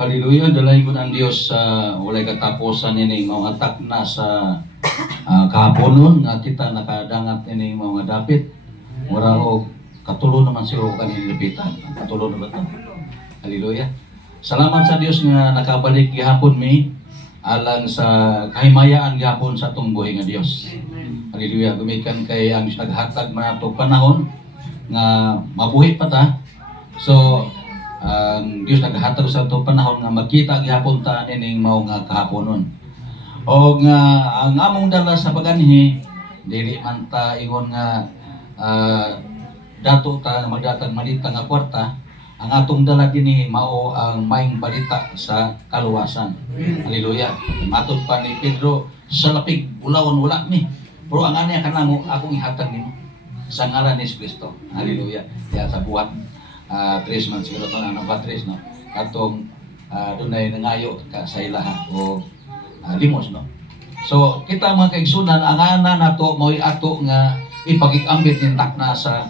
Hallelujah, dalay ko ng Diyos sa walay katapusan ini mga atak na sa kahaponon nga kita nakadangat ini mga dapit. Mura o katulo naman siya kanina lipitan. Katulo na ba ito? Hallelujah. Salamat sa Diyos nga nakabalik gihapon mi alang sa kahimayaan gihapon sa atong buhay nga Diyos. Hallelujah. Gumikan kay ang naghatag man ato panahon nga mabuhi pa ta. So ang Diyos naghatag sa itong panahon nga magkita gihapon ta nining mao nga kahaponon. O nga ang among dala sa paganhi dili man ta ingon nga dato ta magdatag malita nga kwarta. Ang atong dala dinhi mao ang maing balita sa kaluwasan. Hallelujah. Matod pa ni Pedro sa lapig ulawon wala mi. Pero ang anya kanamo akong ihatag nimo sa ngalan ni Kristo. Hallelujah. Ya sa buhat 3 months siguro ito na tres no atong dunay nangayo ka sa ilaha o limos no. So kita mga kaigsunan ang ana nato mo'y ato nga ipagikambit ning takna sa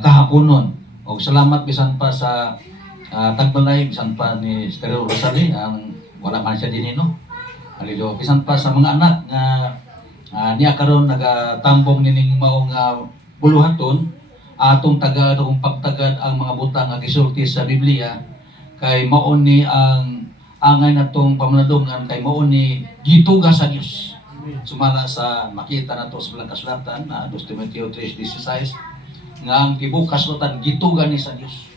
kahaponon. O salamat bisan pa sa tagbalay bisan pa ni Stereo Rosali ang wala man siya dinhi no. Hallelujah. Bisan pa sa mga anak nga niya karon nagatambong nining maong buluhaton atong tagad o pagtagad ang mga butang nga gisulti sa Biblia kay mao ni ang angay natong pamaladungan kay mao ni gituga sa Dios. Sumala sa makita nato sa bilang kasulatan 2 Timoteo 3:16 nga ang tibuok kasulatan gituga ni sa Dios.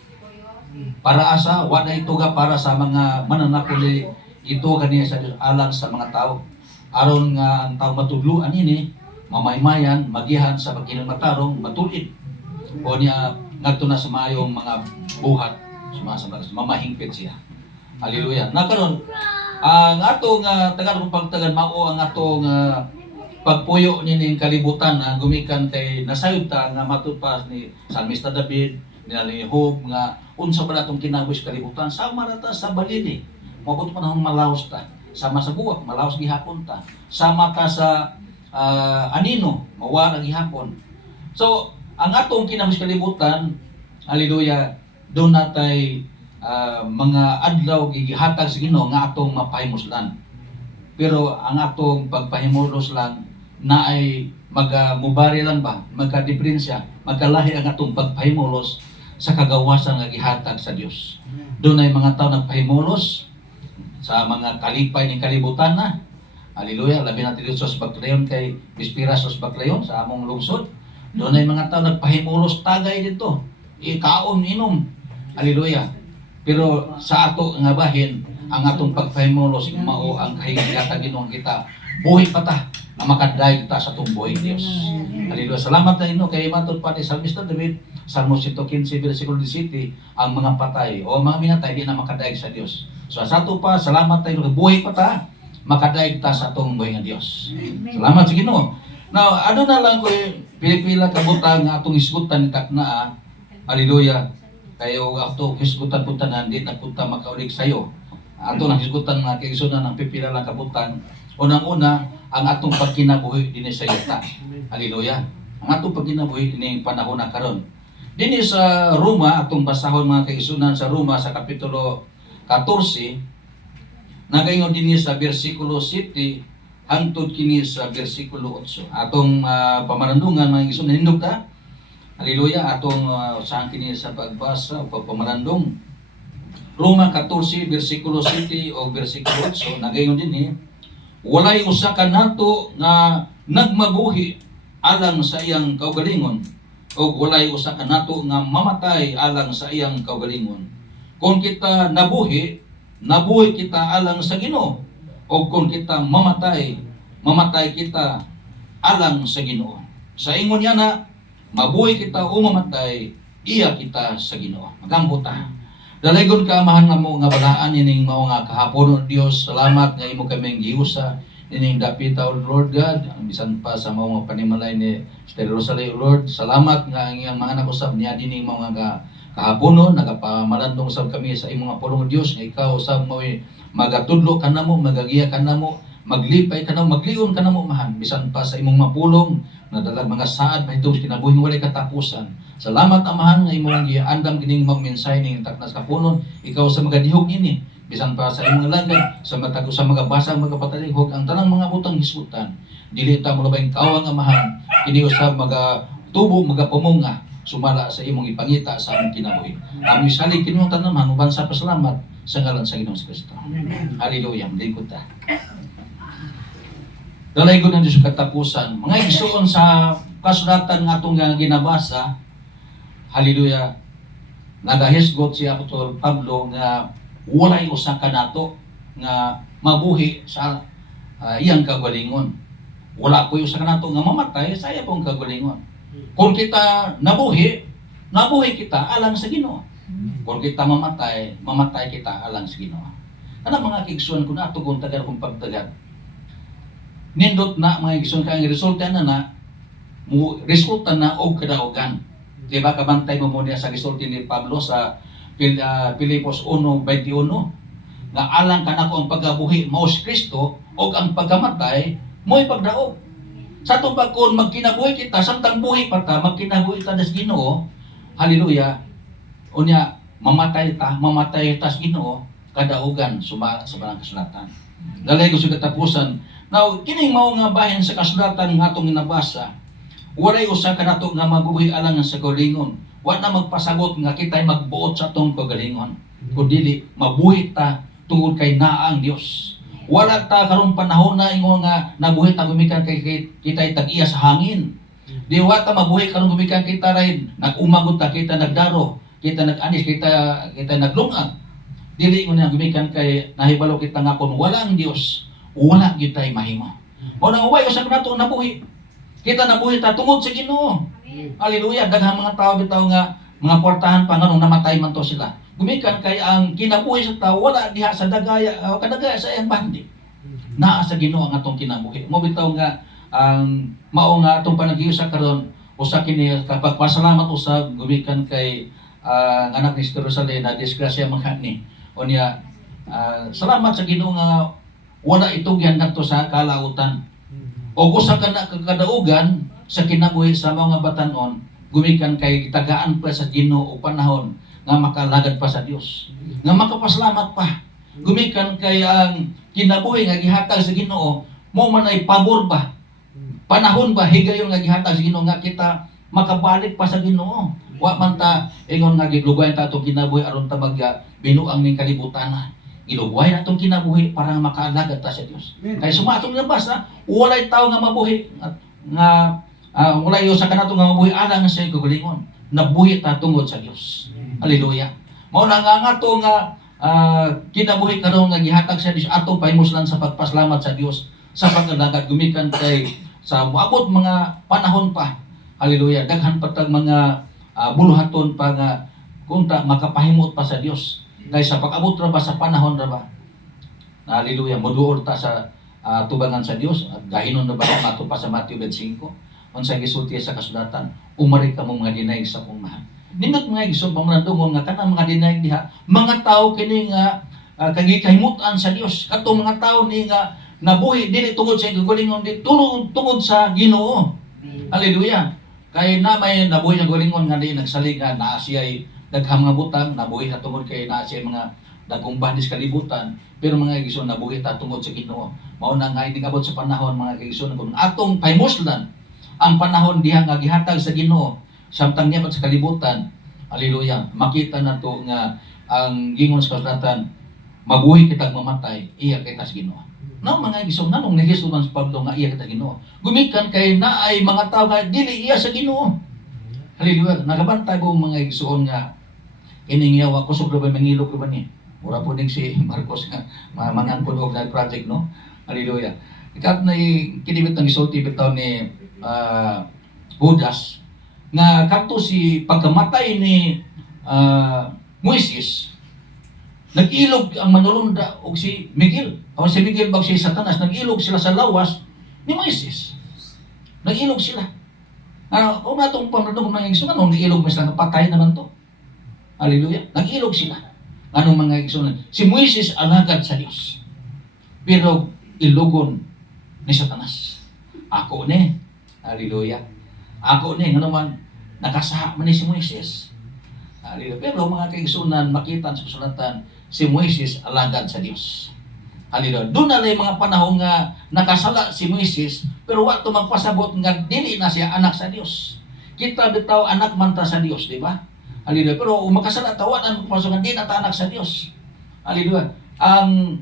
Para asa wala ituga para sa mga mananakuli, gituga niya sa Dios alang sa mga tao. Aron nga ang tao matudluan ini mamaymayan magihan sa pagkinamatarong matulid. O niya ngadto na sa mayong mga buhat sumasabalas mamahingpit siya. Hallelujah. Nakaron ang atong tagadong pagtagad mao ang atong pagpuyo nining kalibutan na gumikan kay nasayod ta nga matupas ni Salmista David ni Job nga unsa ba natong kinabuhi sa kalibutan sama ra ta sa balini. Mabot panahon malaos ta. Sama sa buwak malaos gihapon ta. Sama ta sa anino mawala gihapon. So ang atong kinabuhi kalibutan, hallelujah, doon natay mga adlaw gigihatag sa Ginoo nga atong mapahimuslan. Pero ang atong pagpahimulos lang na ay magmubari lang ba, magkadiferensya, magkalahi ang atong pagpahimulos sa kagawasan nga gihatag sa Dios. Doon ay mga tao nagpahimulos sa mga kalipay ni kalibutan na. Hallelujah, labi natin dito sa Baclayon kay Bispira sa Baclayon sa among lungsod. Doon ay mga tao nagpahimulos tagay dito. Ikaon, inom. Hallelujah. Pero sa ato nga bahin, ang atong pagpahimulos, mao ang kahigatan ginong kita. Buhay pa ta na makadayag ta sa itong buhay Diyos. Hallelujah. Salamat na ino kay matod pa ni Salmista David, Salmo 115, versikulo 17, ang mga patay o mga minatay di na makadayag sa Diyos. So sa ato pa, salamat tayo, buhay pa ta, makadayag ta sa itong buhay ng Diyos. Salamat sa Ginoo. Now, ano na lang ko pila-pila kabutang nga atong isgutan ni takna. Hallelujah. Kayo ato isgutan punta na hindi na punta makaulig sayo. Ato nang isgutan nga kay isuna ng pipila lang kabutang. Unang-una ang atong pagkinabuhi dinhi sa yuta. Hallelujah. Ang atong pagkinabuhi dinhi panahon na karon. Dinhi sa Roma atong basahon mga kaigsunan sa Roma sa kapitulo 14 nagaingon dinhi sa bersikulo 7 hangtod kini sa bersikulo 8. Atong pamarandungan mga igsoon nindog ta. Hallelujah. Atong saan kini sa pagbasa o pagpamarandong. Roma 14 bersikulo 7 o bersikulo 8 nagaingon dinhi walay usa ka nato nga nagmabuhi alang sa iyang kaugalingon o walay usa ka nato nga mamatay alang sa iyang kaugalingon. Kung kita nabuhi kita alang sa Ginoo. O kung kita mamatay kita alang sa Ginoo. Sa ingon niya na, mabuhay kita o mamatay, iya kita sa Ginoo. Magambot ta. Dalaygon ka, mahal nga mo nga balaan ining mao nga kahapon, Dios. Salamat nga imo kaming giusa ining dapita, O Lord God. Bisan pa sa mao nga panimalay ni Stereo Rosali, O Lord. Salamat nga ang iyang mga nakusab niya dining mao nga kahaponon, nagapamalandong sab kami sa imong mga pulong Dios nga ikaw sab mo'y magatudlo ka namo, magagiya ka namo, maglipay ka namo, maglion ka namo mahan bisan pa sa imong mapulong nadalag mga saad mahitungod kinabuhing walay katapusan. Salamat amahan nga imong giandam kining magmensay ning taknas kapunon, ikaw sa magadihog ini bisan pa sa imong langgan sa matago sa mga basang mga patalihog ang tanang mga butang hisgutan dili ta mo labing kawang amahan kini usab mga tubo mga pumunga sumala sa imong ipangita sa among kinabuhi. Among isalig kini mo tanan manuban sa pasalamat sa ngalan sa Ginoong Kristo. Hallelujah. Maligod ta. Dalay ko ng Diyos katapusan. Mga igsoon sa kasulatan nga itong ginabasa, hallelujah, nagahisgot si Apostol Pablo nga walay usa ka nato nga mabuhi sa iyang kagalingon. Wala po usa ka nato nga mamatay sa iyang kagalingon. Kung kita nabuhi kita alang sa Ginoo. Kung kita mamatay kita alang sa Ginoo. Ano mga kigsuon ko na ito kung tagal kong pagtagad. Nindot na mga kigsuon kang resulta na resulta na og kadaugan. Diba kabantay mo muna sa resulta ni Pablo sa Pilipos 1:21 nga alang ka na ko ang pagkabuhi mao si Kristo o ang pagkamatay mo'y pagdaog. Sa itong pagkon magkinabuhi kita samtang buhi pa ta magkinabuhi ta sa Ginoo. Hallelujah. Unya mamatay ta sa Ginoo kadaugan sumala sa barang kasulatan. Dalay ko sa katapusan. Now kining mao nga bahin sa kasulatan nga atong ginabasa. Walay usa ka nato nga mabuhi alang sa kagalingon. Wa na magpasagot nga kitay magbuot sa atong kagalingon. Kundi mabuhi ta tungod kay naa ang Dios. Wala ta karong panahon na ingon nga nabuhi ta gumikan kay kitay tag-iya sa hangin. Di wa ta mabuhi karon gumikan kita rin nag-umagot ta kita nagdaro, kita nag-anis, kita naglungag. Dili mo na gumikan kay nahibalo kita nga kun wala ang Dios, wala kitay mahimo. Mao nang uway usa nato nabuhi. Kita nabuhi ta tungod sa Ginoo. Hallelujah. Daghang mga tao bitaw nga mga portahan pa nganong namatay man to sila. Gumikan kay ang kinabuhi sa tao wala diha sa dagaya o kadagaya sa iyang bandi. Naa sa Ginoo ang atong kinabuhi. Mo bitaw nga ang mao nga atong panaghiusa karon usa kini kapag pasalamat usab gumikan kay anak ni Jerusalem na disgrasya magani. Unya salamat sa Ginoo nga wala itugyan ngadto sa kalautan. O usa ka na kadaugan sa kinabuhi sa mga batan-on gumikan kay tagaan pa sa Ginoo og panahon nga makalagad pa sa Dios. Nga makapasalamat pa. Gumikan kay ang kinabuhi nga gihatag sa Ginoo mo man ay pabor ba? Panahon ba higayon nga gihatag sa Ginoo nga kita makabalik pa sa Ginoo. Wa man ta ingon nga gilugay ta atong kinabuhi aron ta binuang ning kalibutan. Ilugway na itong kinabuhi para makaalagad ta sa Dios. Kaya sumatong nabasa, walay tao nga mabuhi nga walay usa ka nato nga mabuhi alang sa kagalingon. Nabuhi ta tungod sa Dios. Hallelujah. Mao na nga ato nga kinabuhi karon nga gihatag sa Dios atong pahimuslan sa pagpasalamat sa Dios sa pagkalagad gumikan kay sa moabot mga panahon pa. Hallelujah. Daghan pa tag mga buluhaton pa nga kunta makapahimot pa sa Dios. Kay sa pag-abot ra ba sa panahon ra ba? Hallelujah. Moduol ta sa tubangan sa Dios at gahinon na ba mato pa sa Matthew 25. Unsa gisulti sa kasulatan, umari ka mo mga dinaig sa akong mahal. Nindot mga igsoon pamlandungon nga kanang mga dinaig diha, mga tao kini nga kahimutan sa Dios. Katong mga tao ni nga nabuhi dili tungod sa kagalingon, di tungod sa Ginoo. Hallelujah. Kay na may nabuhi nga kagalingon nga di nagsalig na siya ay daghang mga butang, nabuhi na tungod kay na siya mga dagkong bandis kalibutan. Pero mga igsoon nabuhi ta tungod sa Ginoo. Mao na nga inigabot sa panahon mga igsoon kung atong pahimuslan ang panahon diha nga gihatag sa Ginoo samtang niya sa kalibutan. Hallelujah. Makita na to nga ang gingon sa kasulatan mabuhi kitag mamatay iya kita sa Ginoo. No mga igsoon nanong nagisuman sa Pablo nga iya kita Ginoo. Gumikan kay naay mga tawo nga dili iya sa Ginoo. Hallelujah. Nagabantay ko mga igsoon nga ining yawa ko sobra ba mangilog ba ni. Mura po din si Marcos nga mangan po og project no. Hallelujah. Ikat na kinibit ng isulti bitaw ni Judas nga kadto si pagkamatay ni Moises nag-ilog ang manulunda og si Miguel. O si Miguel bag si Satanas nag-ilog sila sa lawas ni Moises. Nag-ilog sila. Kung natong pamradong mga igsoon nung nag-ilog mo sila patay naman to. Hallelujah. Nag-ilog sila. Anong mga igsoon? Si Moises alagad sa Dios. Pero ilugon ni Satanas. Ako ni. Hallelujah. Ako ni, nga naman, nakasaha man ni si Moises. Hallelujah. Pero mga kaigsunan, makita sa kasulatan, si Moises alagad sa Dios. Hallelujah. Doon na lang mga panahon nga nakasala si Moises, pero wato magpasabot nga dili na siya anak sa Dios. Kita bitaw anak man ta sa Dios, di ba? Hallelujah. Pero kung makasala tawa na magpasabot nga di na ta anak sa Dios. Hallelujah. Ang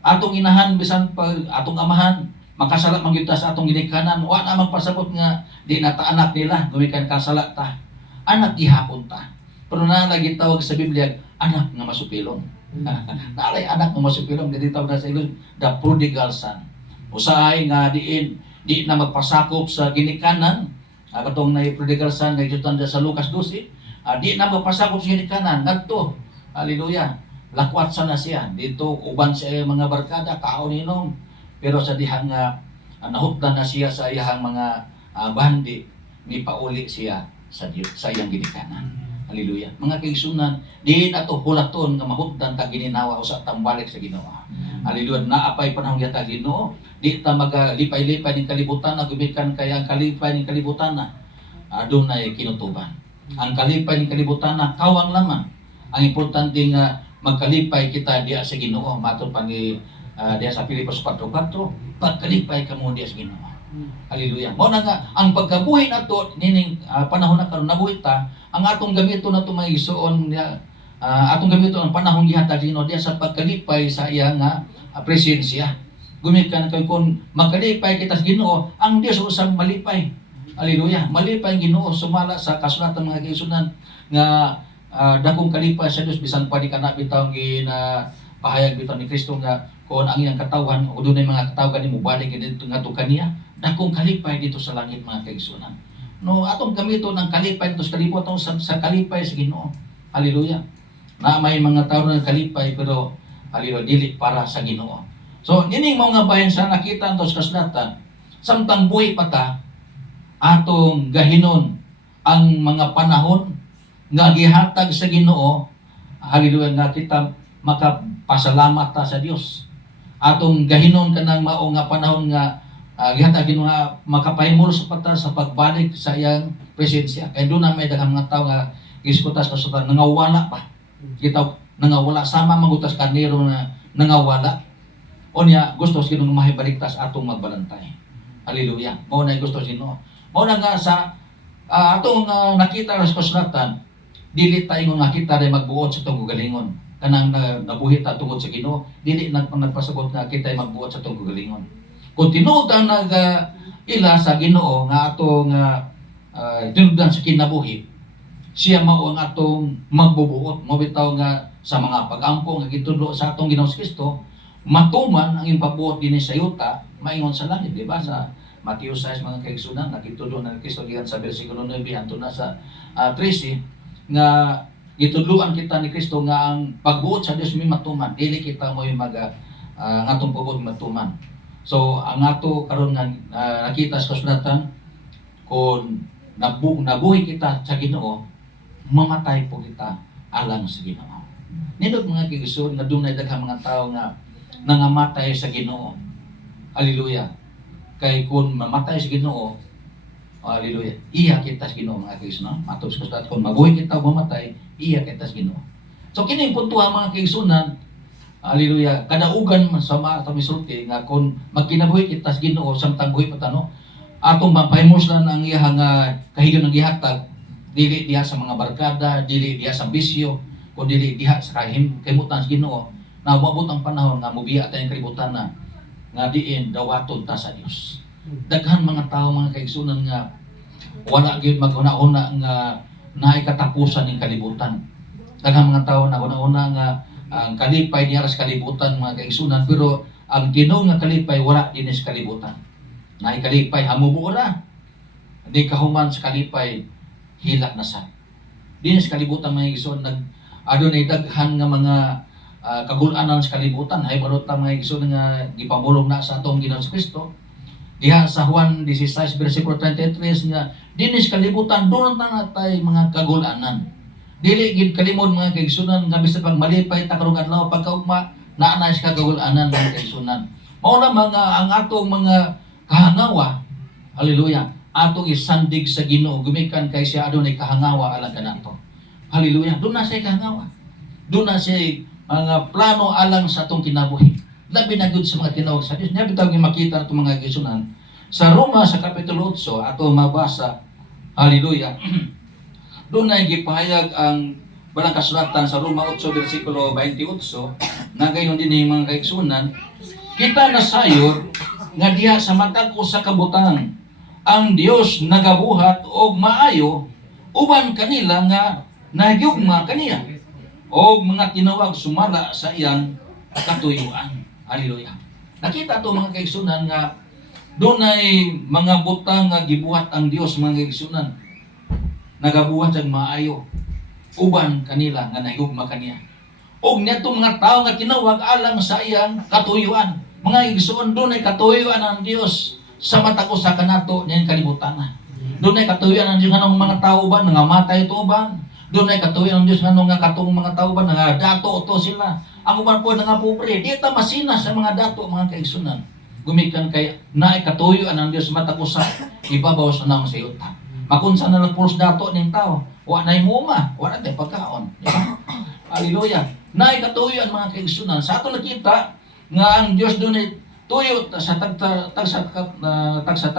atong inahan bisan pag atong amahan makasala man gyud ta sa atong ginikanan, wa na magpasabot nga di na ta anak nila, gumikan kasala ta. Anak gihapon ta. Pero na lagi tawag sa Biblia, anak nga masupilon. Naalay anak nga masupilon, dito tawag na sa ilong, the prodigal son. Usahay nga di na magpasakop sa ginikanan, katong na prodigal son, nga ito sa Lucas 12, di na magpasakop sa ginikanan, ngadto, hallelujah, lakwat sana siya, dito uban sa mga barkada, kaon inom, pero sa dihang nahutdan na siya sa iyang mga bandi, ni pauli siya sa iyang ginikanan. Hallelujah. Mga kaigsunan, di ato hulaton nga mahutdan ta gininawa usa tambalik sa Ginoo. Hallelujah. Naapay panahon yata Ginoo, di ta magalipay-lipay ning kalibutan na gumikan kay ang kalipay ning kalibutan na adunay kinutuban. Ang kalipay ning kalibutan na kawang lamang. Ang importante nga magkalipay kita diya sa Ginoo. Matud pa ni diya sa Filipos 4:4, pagkalipay kamo diya sa Ginoo. Hallelujah. Mo na nga ang pagkabuhi nato nining panahon na karon nabuhi ta, ang atong gamito nato may isuon atong gamito ang panahon gihatag Ginoo diya sa pagkalipay sa iya nga presensya. Gumikan kay kun magkalipay kita sa Ginoo, ang Dios usab malipay. Hallelujah. Malipay ang Ginoo sumala sa kasulatan mga kaigsunan nga dakong kalipay sa Dios bisan pa di kana bitaw pahayag bitaw ni Kristo nga kung ang iyang katawan o dunay mga katawhan nimo balik dito ngadto kaniya, dakong kalipay dito sa langit mga kaigsunan. No, atong gamiton ang kalipay dito sa kalibutan sa kalipay sa Ginoo. Hallelujah. Na may mga tao na kalipay pero hallelujah dili para sa Ginoo. So nining mga bayan sa nakita to sa kasulatan, samtang buhi pa ta atong gahinon ang mga panahon nga gihatag sa Ginoo. Hallelujah nga kita makapasalamat ta sa Dios. Atong gahinon kanang mao nga panahon nga gihatag Ginoo nga makapahimol sa pata sa pagbalik sa iyang presensya. Kay doon na may daghang mga tao nga iskutas kasulatan nangawala pa. Kita nangawala sama magutas kaniro na nangawala. Unya gusto sa Ginoo mahibaligtas atong magbalantay. Hallelujah. Mao na gusto sa Ginoo. Mao na nga sa atong nakita sa kasulatan, dili tayo nga kita rin magbuot sa itong kagalingon. Kanang nabuhit ta tungod sa Ginoo, dili nagpasagot nga kita magbuot sa itong kagalingon. Kung tinuod ang ila sa Ginoo nga atong tinugdan sa kinabuhi, siya mao ang atong magbubuot. Mabitaw nga sa mga pag-ampo nga gitudlo sa atong Ginoo Kristo, matuman ang impabuot dinhi sa yuta, maingon sa langit, di ba? Sa Mateo 6 mga kaigsunan, nakitudlo na Kristo diyan sa bersikulo 9 hangtod na sa 13 nga gitudluan kita ni Kristo nga ang pagbuot sa Dios may matuman, dili kita mo ang atong pagbuot matuman. So ang ato karon nga nakita sa kasulatan, kung nabuhi kita sa Ginoo, mamatay po kita alang sa Ginoo. Nindot mga kaigsunan nga dunay daghang mga tao nga nangamatay sa Ginoo. Hallelujah. Kay kung mamatay sa Ginoo, hallelujah, iya kita sa Ginoo mga kaigsunan. Matos ko sa kung mabuhi kita o mamatay, iya kita sa Ginoo. So kini puntuhan mga kaigsunan, hallelujah, kadaugan man sa mga misulti nga kung magkinabuhi kita sa Ginoo samtang buhi pa tano, atong mapahimuslan ang iyang kahigayon ng gihatag, dili diha sa mga barkada, dili diha sa bisyo, kung dili diha sa kalibutan sa Ginoo, na umabot ang panahon nga mubiya tayong kalibutan na nga diin dawaton ta sa Dios. Daghan mga tao mga kaigsunan nga wala gyud mag-una-una nga naay katapusan ning kalibutan. Daghang mga tao na una-una nga ang kalipay niya sa kalibutan mga kaigsunan, pero ang Ginoo nga kalipay wala dinhi sa kalibutan. Naay kalipay hamubo ra. Hindi kahuman sa kalipay hila na sa. Dinhi sa kalibutan mga kaigsunan adunay daghan nga mga kagul-anan sa kalibutan. Hay balot ta mga kaigsunan nga gipamulong na sa atong Ginoo Kristo. Diha sa Juan 16 versikulo 33 nga dinis kalibutan doon na natay mga kagul-anan. Dili gid kalimod mga kaigsunan nga bisan pag malipay ta karong adlaw pagkaugma naa na sa kagul-anan mga kaigsunan. Mao na mga ang atong mga kahangawa. Hallelujah. Atong isandig sa Ginoo gumikan kay siya adunay kahangawa alang kanato. Hallelujah. Doon na siya kangawa. Doon na siya mga plano alang sa atong kinabuhi. Labi na gud sa mga tinawag sa Dios. Nya bitaw makita itong mga igsunan sa Roma sa kapitulo 8 ato mabasa. Hallelujah. Doon na gipahayag ang balang kasulatan sa Roma 8 versikulo 28 na gayon din yung mga kaigsunan, kita na sayor nga diha sa matag usa ka butang ang Dios nagabuhat og maayo uban kanila nga nagyugma kaniya og mga tinawag sumala sa iyang katuyuan. Hallelujah. Nakita to mga kaigsunan nga dunay mga butang nga gibuhat ang Dios mga kaigsunan. Nagabuhat og maayo uban kanila nga nagyugma kaniya. Og niadto mga tawo nga tinawag alang sa iyang katuyuan. Mga igsoon dunay katuyuan ang Dios sa matag usa kanato niyang kalibutan. Dunay katuyuan ang Dios nganong mga tawo ba nangamatay to uban. Dunay katuyuan ang Dios nganong nga katong mga tawo ba nga dato to sila. Ang uban po nga pobre, di ta masina sa mga dato mga kaigsunan. Gumikan kay naay katuyuan ang Dios matag usa ibabaw sa naong sayuta. Makunsa na lang pulos dato ning tao. Wa nay muma, wa na tay pagkaon. Diba? Hallelujah. Naay katuyuan mga kaigsunan. Sa ato nakita nga ang Dios dunay tuyo sa tag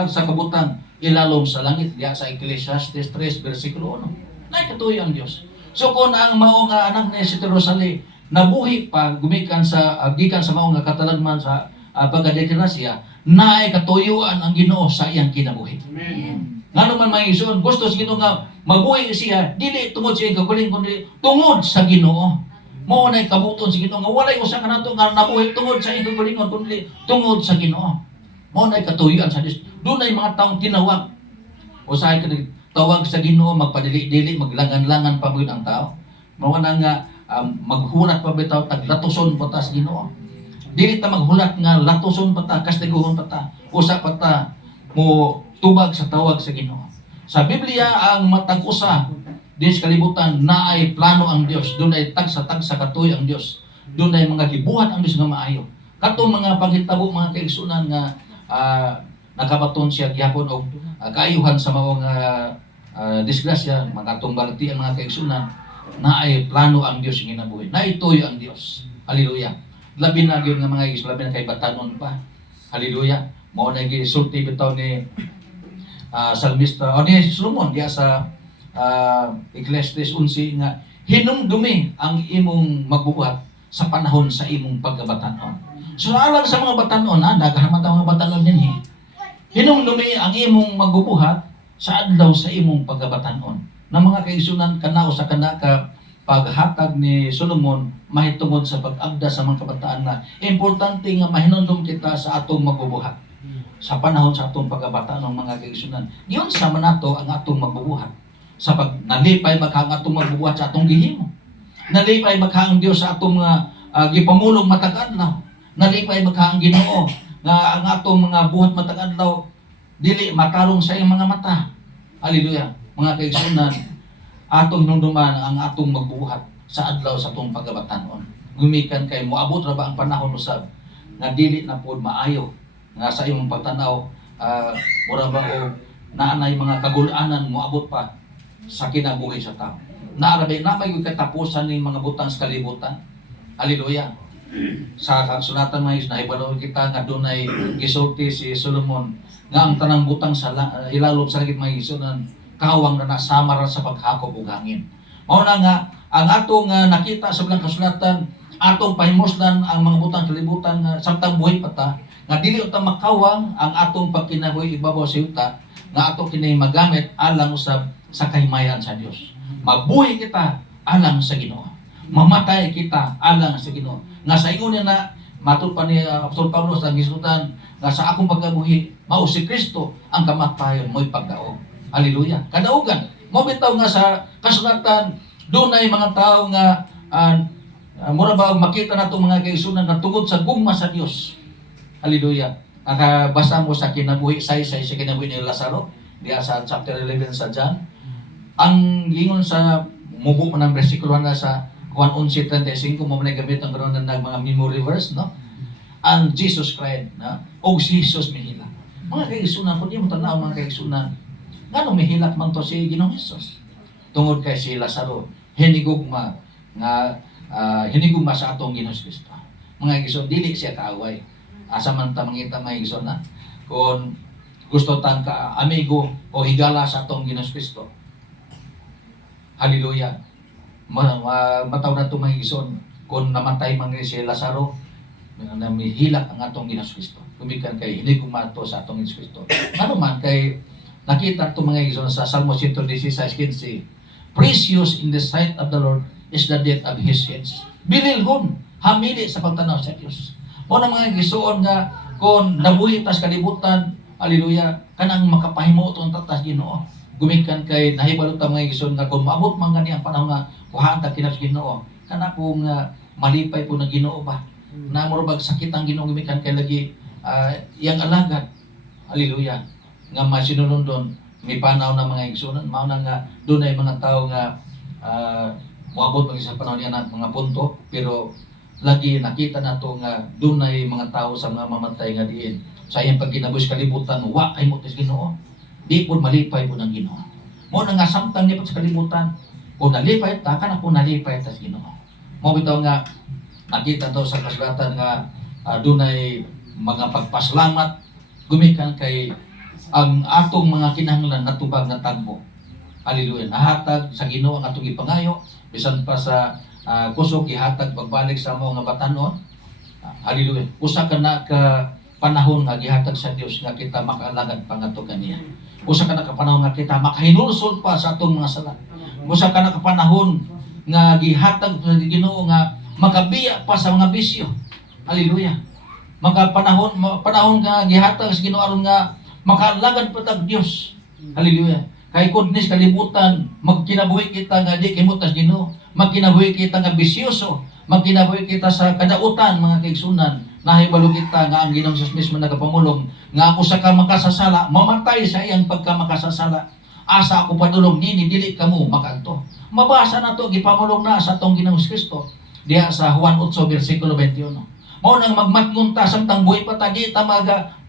sa kabutang ilalom sa langit diya sa Ecclesiastes 3 versikulo 1. Naay katuyuan ang Dios. So kung ang mao nga anak ni si Rosali nabuhi pa gumikan sa gikan sa mao nga katalagman sa pagdedikasya, naay katuyuan ang Ginoo sa iyang kinabuhi. Amen. Ngano man may isuon, gusto sa Ginoo nga mabuhi siya, dili tungod sa iyang kagaling kundi tungod sa Ginoo. Mao nay kabuton sa Ginoo nga walay usa ka nato nga nabuhi tungod sa iyang kagalingon kundi tungod sa Ginoo. Mao nay katuyuan sa Dios. Dunay mga taong tinawag. Usahay ka tawag sa Ginoo magpadili-dili maglangan-langan pa gyud ang tao. Mao na nga maghulat pa bitaw tag latuson pa ta sa Ginoo. Dili ta maghulat nga latuson pa ta kastiguhon pa ta. Usa pa ta mo tubag sa tawag sa Ginoo. Sa Biblia ang matag usa din sa kalibutan naay plano ang Dios. Dunay tagsa-tagsa katuy ang Dios. Dunay mga gibuhat ang Dios nga maayo. Katong mga panghitabo mga kaigsunan nga nakabaton siya gyapon og kaayuhan sa mga disgrasya, mga tumbalti ang mga kaigsunan, naay plano ang Dios nga ginabuhi. Naituyo ang Dios. Hallelujah. Labi na gyud nga mga igsoon, labi na kay batanon pa. Hallelujah. Mao na gisulti bitaw ni salmista o ni Solomon diya sa Ecclesiastes 11 nga hinumdumi ang imong magbubuhat sa panahon sa imong pagkabatanon. So alang sa mga batanon daghan man mga batanon dinhi. Hinumdumi ang imong magbubuhat sa adlaw sa imong pagkabatanon. Na mga kaigsunan kana usa kana ka paghatag ni Solomon mahitungod sa pag-agda sa mga kabataan na importante nga mahinumdum kita sa atong magbubuhat sa panahon sa atong pagkabataan ng mga kaigsunan. Diyon sa manato ang atong magbubuhat. Sa pag nalipay makang atong magbubuhat sa atong gihimo. Nalipay makang Dios sa atong mga gipamulong matag adlaw. Nalipay makang Ginoo nga ang atong mga buhat matag adlaw dili matarong sa iyang mga mata. Hallelujah. Mga kaigsunan, atong hinumduman ang atong magbubuhat sa adlaw sa atong pagkabataan. Gumikan kay moabot ra ba ang panahon usab nga dili na pud maayo nga sa imong pagtanaw mura ba o naanay mga kagul-anan moabot pa sa kinabuhi sa tao. Naarabi na may katapusan ning mga butang sa kalibutan. Hallelujah. Sa kasulatan mga nahibalo kita nga dunay gisulti si Solomon nga ang tanang butang sa ilalom sa langit mga igsunan kawang na nasamar sa paghakop ug hangin. Mao na nga ang atong nakita sa bilang kasulatan atong pahimuslan ang mga butang kalibutan nga samtang buhay pa ta nga dili uta makawang ang atong pagkinabuhi ibabaw sa yuta nga ato kini magamit alang usab sa kahimayan sa Dios. Mabuhi kita alang sa Ginoo. Mamatay kita alang sa Ginoo. Nga sa ingon na matud pa ni Apostol Pablo sa gisutan nga sa akong pagkabuhi mao si Kristo ang kamatayon mo'y pagdaog. Hallelujah. Kadaugan. Mo bitaw nga sa kasulatan dunay mga tawo nga mura ba makita nato mga kaigsunan nga tungod sa gugma sa Dios. Hallelujah. Nakabasa mo sa kinabuhi sa kinabuhi ni Lazaro diya sa chapter 11 sa John. Ang gingon sa mubo mo ng bersikulo na sa Juan 11:35 mo man gamit ang karon ng mga memory verse, no? Ang Jesus cried, na og si Jesus mihila. Mga kaigsunan kun mo tanaw mga kaigsunan. Ngano mihilak man to si Ginoong Hesus? Tungod kay si Lazaro hinigugma nga hinigugma sa atong Ginoong Kristo. Mga igsoon, dili siya kaaway. Asa man ta mangita mga igsoon na kung gusto tang ka amigo o higala sa atong Ginoong Kristo. Hallelujah. Mataw na ito mga igsoon, kung namatay man si Lazaro, namihila ang atong Ginoong Kristo. Kumikan kay hindi kumato sa atong Ginoong Kristo. Ano man kay nakita ito mga igsoon sa Salmo 116:15, precious in the sight of the Lord is the death of his saints. Bililhon, hamili sa pagtanaw sa Diyos. O na mga igsoon nga, kung nabuhi tas kalibutan, hallelujah, kanang makapahimo itong tatas Ginoo. Gumikan kay nahibalot ang mga igsoon nga kung maabot man gani ang panahon nga kuhaan ta kinas Ginoo, kana kung malipay po ng Ginoo ba na murabag sakit ang Ginoo, gumikan kay lagi iyang alagad, hallelujah, nga masinulundon may panaw ng mga igsoon. Mao na nga doon ay mga tao nga moabot mag sa panahon niya ng mga punto, pero lagi nakita nato nga doon ay mga tao sa mga mamatay nga diin sa iyang pagkinabuhi sa kalibutan, wa ay mo tis Ginoo, di po malipay po ng Ginoo. Mo na nga samtang ni sa kalibutan, kung nalipay ta, kana kung nalipay ta sa Ginoo. Mo bitaw nga nakita to sa kasulatan nga dunay mga pagpasalamat gumikan kay ang atong mga kinahanglan natubag na tagbo. Hallelujah. Nahatag sa Ginoo ang atong ipangayo bisan pa sa kusog ihatag pagbalik sa mo nga batanon. Hallelujah. Usa ka na ka panahon nga gihatag sa Dios nga kita makaalagad pangadto kaniya. Usa ka na ka panahon nga kita makahinulsol pa sa atong mga sala. Usa ka na ka panahon nga gihatag sa Ginoo nga makabiya pa sa mga bisyo. Hallelujah. Panahon nga gihatag sa Ginoo aron nga makaalagad pa tag Dios. Hallelujah. Kay kun nis kalibutan magkinabuhi kita nga di kimot sa Ginoo, magkinabuhi kita nga bisyoso, magkinabuhi kita sa kadautan mga kaigsunan, nahibalo kita nga ang Ginoong Hesus mismo nagapamulong nga ako sa ka makasasala mamatay sa iyang pagka makasasala. Asa ako padulong nini dili kamo makanto. Mabasa na to gipamulong na sa atong Ginoong Kristo diha sa Juan 8 bersikulo 21. Mao nang magmatngon ta samtang buhi pa ta di ta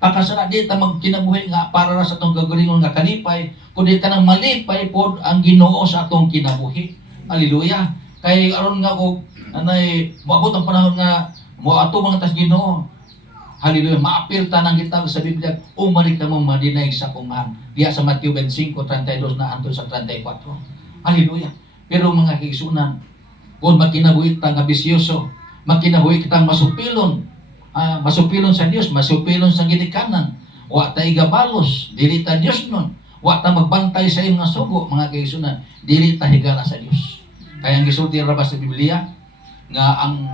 pakasala di ta magkinabuhi nga para sa atong gagalingon nga kalipay, kundi tanang malipay pod ang Ginoo sa atong kinabuhi. Hallelujah. Kay aron nga ko anay moabot ang panahon nga moato mga tas Ginoo. Hallelujah. Maapil tanang kita sa Biblia, umalik ka mo madinay sa kumahan. Diya sa Mateo 25:32 na anto sa 34. Hallelujah. Pero mga kaigsunan, kung magkinabuhi ta nga bisyoso, magkinabuhi kitang masupilon, masupilon sa Dios, masupilon sa ginikanan, wa ta igabalos, dili ta Dios nun, wa ta magbantay sa imong sugo, mga kaigsunan, dili ta higala sa Dios. Kaya ang gisulti ra ba sa Biblia nga ang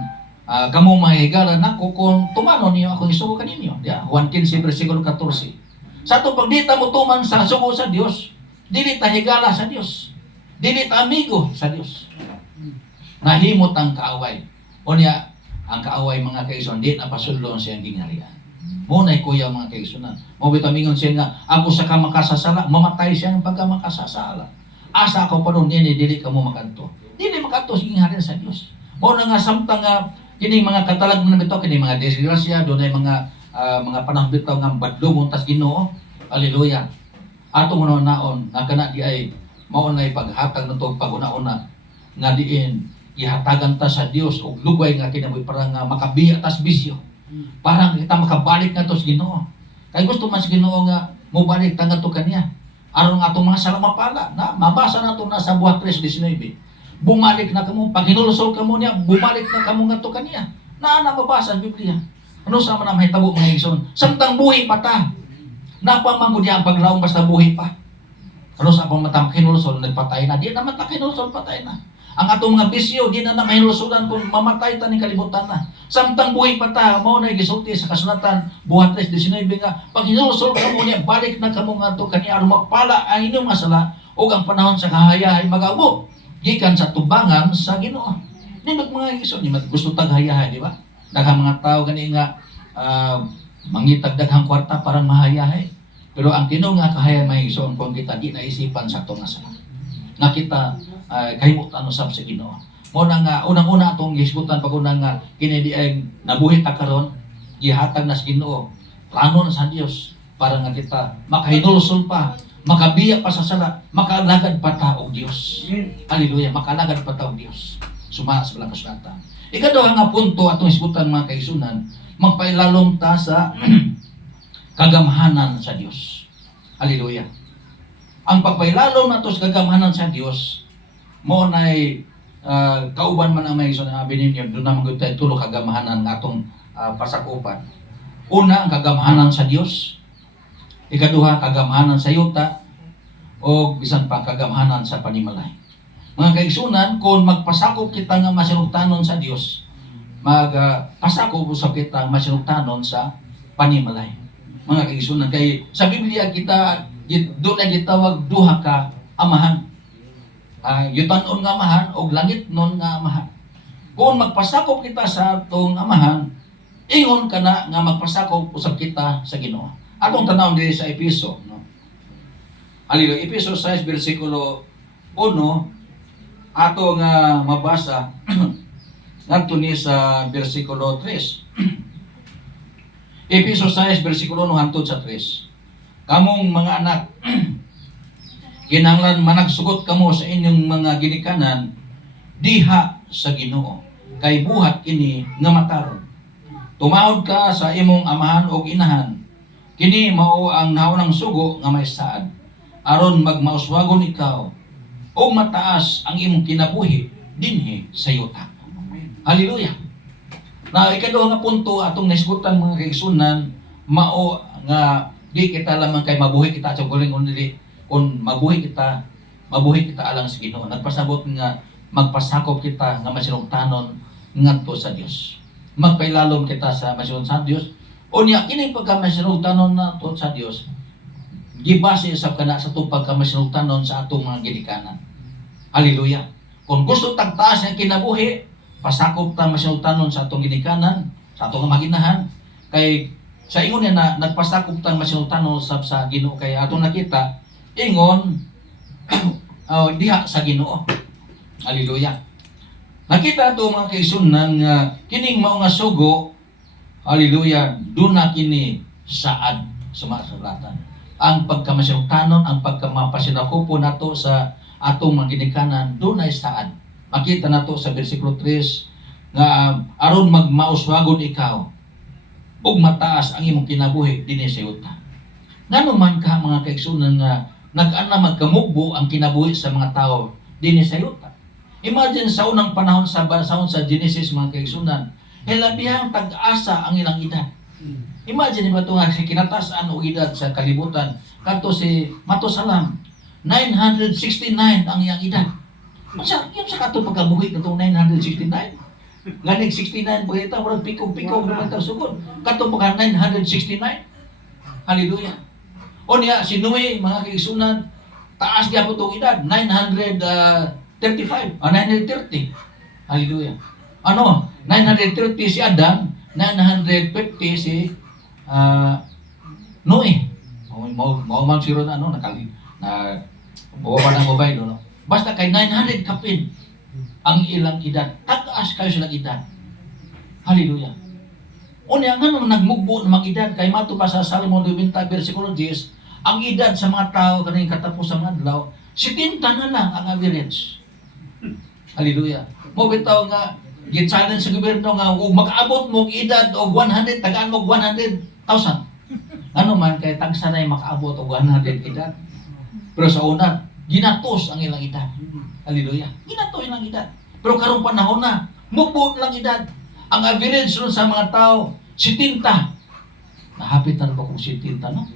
kamo mahigala nako kung tumanon niyo akong isugo kaninyo. Diya, Juan 15 bersikulo 14. Sa to pag di ta mo tuman sa sugo sa Dios, dili ta higala sa Dios, dili ta amigo sa Dios. Nahimot ang kaaway. Unya, ang kaaway mga kaigsunan, di na pasulong siyang gingharian. Muna'y kuya mga kaigsunan. Mabitamingon siya nga, ako sa ka makasasala, mamatay siya ng pagka makasasala. Asa ako pa doon, dili ka mo makanto. Dili makanto sa gingharian sa Diyos. Muna nga samtang kining mga katalag mo na bitaw, kining mga desgrasya, doon ay mga panahon bitaw nga badlong tas Ginoo. Hallelujah. Ato mo naon, nga kana di ay maunay paghatag na ito, pag-una-una, nga diin, ihatagan ta sa Dios og lugay nga kinabuhi para nga makabiya tas bisyo. Para kita makabalik na to sa Ginoo. Kay gusto man sa Ginoo nga mobalik ta ngadto kaniya. Aron nga atong mga salamapala na mabasa nato na sa Buhat 3:19. Bumalik na kamo, pag hinulusol kamo niya, bumalik na kamo ngadto kaniya. Naa na mabasa sa Biblia. Ano sa man mahitabo mga igsoon? Samtang buhi pa ta. Napamangod niya ang paglaom basta buhi pa. Ano sa pang matang hinulusol nagpatay na, di naman ta hinulusol patay na. Ang atong mga bisyo, di na mahinusulan kung mamatay ta ni kalibutan na. Samtang buhay pa ta, mo na gisulti sa kasulatan, Buhat 3:19 nga, pag hinusul ka mo niya, balik na ka mo nga ito, kaniya magpala ang inyong masala, o ang panahon sa kahayahay mag-abot, gikan sa tubangan sa Ginoo. Nindot mga iso, di gusto taghayahay, di ba? Daghang mga tao gani nga, mangitag daghang kwarta para mahayahay. Pero ang Ginoo nga kahayahay mga iso, kung kita di naisipan sa itong masala. Nga kita, kahimutan usab sa Ginoo. Mo na nga unang-una atong gisgutan pag unang nga kini di ay nabuhi ta karon, gihatag na sa Ginoo. Plano na sa Dios para nga kita makahinulsol pa, makabiya pa sa sala, makaalagad pa taong Dios. Hallelujah, makaalagad pa taong Dios. Suma sa balang kasulatan. Ikaduha nga punto atong isgutan mga kaigsunan, magpailalom ta sa kagamhanan sa Dios. Hallelujah. Ang pagpailalom nato sa kagamhanan sa Dios, mo nay kauban man ang may sinabi ninyo, doon naman tayo tulo kagamhanan ng atong pasakupan. Una, ang kagamhanan sa Dios. Ikaduha, kagamhanan sa yuta. O bisan pa, kagamhanan sa panimalay. Mga kaigsunan, kung magpasakop kita nga masinugtanon sa Dios, magpasakop sa kita masinugtanon sa panimalay. Mga kaigsunan, kay sa Biblia kita, doon ay gitawag duha ka amahan. Yutanon nga amahan o langit nun nga amahan. Kung magpasakop kita sa atong amahan, ingon ka na nga magpasakop usab kita sa Ginoo. Atong tanawon diri sa Efeso, no? Hallelujah. Efeso 6 bersikulo 1 ato nga mabasa ngadto ni sa bersikulo 3. Efeso 6 bersikulo 1 hangtod sa 3. Kamong mga anak, kinahanglan managsugot kamo sa inyong mga ginikanan diha sa Ginoo, kay buhat kini nga mataron. Tumawod ka sa imong amahan o inahan, kini mao ang naunang sugo nga may saad, aron magmauswagon ikaw o mataas ang imong kinabuhi dinhi sa yuta. Hallelujah. Na ikaduha nga punto atong naisgutan mga kaigsunan, mao nga di kita lamang kay mabuhi kita sa guling dili, kung mabuhi kita alang sa Ginoo. Nagpasabot nga magpasakop kita nga masinugtanon ngadto sa Dios. Magpailalom kita sa masinugtanon sa Dios. Unya kini pagka masinugtanon nato sa Dios, gibase sa kana sa tupag ka masinugtanon sa atong mga ginikanan. Hallelujah. Kung gusto tagtaas ang kinabuhi, pasakop ta masinugtanon sa atong ginikanan, sa atong maginahan, kay sa ingon niya na nagpasakop ta masinugtanon sa Ginoo, kay atong nakita ingon diha sa Ginoo. Hallelujah. Nakita ato mga kaigsunan nga kining mao nga sugo, hallelujah, duna kini saad sa mga sulatan. Ang pagkamasinugtanon, ang pagkamapasinakupo nato sa atong mga ginikanan, dunay saad. Makita nato sa bersikulo 3 nga aron magmauswagon ikaw ug mataas ang imong kinabuhi dinhi sa yuta. Ngano man ka mga kaigsunan nga nag-ana magkamugbo ang kinabuhi sa mga tao dinhi sa yuta. Imagine sa unang panahon sa Genesis mga kaigsunan, hilabihang tag-asa ang ilang edad. Imagine ba ito nga si kinatasan o edad sa kalibutan, kanto si Matusalam, 969 ang iyang edad. Yung sa kato pagkabuhi katong 969, ganing 69 pagkita, walang piko-piko naman ito sugod. Kato pagka 969, hallelujah. O niya, si Noe, mga kaigsunan, taas niya po itong edad, 935, 930. Hallelujah. 930 si Adam, 950 si Noe. Mauman siro na, bawa pa ng mobile, no? Basta kay 900 kapin ang ilang edad. Tataas kayo silang edad. Hallelujah. Unya nga nung nagmugbo ng mga edad, kay mato pa sa Salmo 20 versikulo 10, ang edad sa mga tao kaning katapos sa mga adlaw, 70 na lang ang average. Hallelujah. Mo bitaw nga gi-challenge sa gobyerno nga ug makaabot mo edad og 100, tagaan mo 100,000. Ano man kay tagsanay makaabot og 100 edad. Pero sa una, ginatos ang ilang edad. Hallelujah. Ginatos ilang edad. Pero karong panahon na, mugbo lang edad. Ang average ron sa mga tao, 70. Nahapit na ba kung 70, no?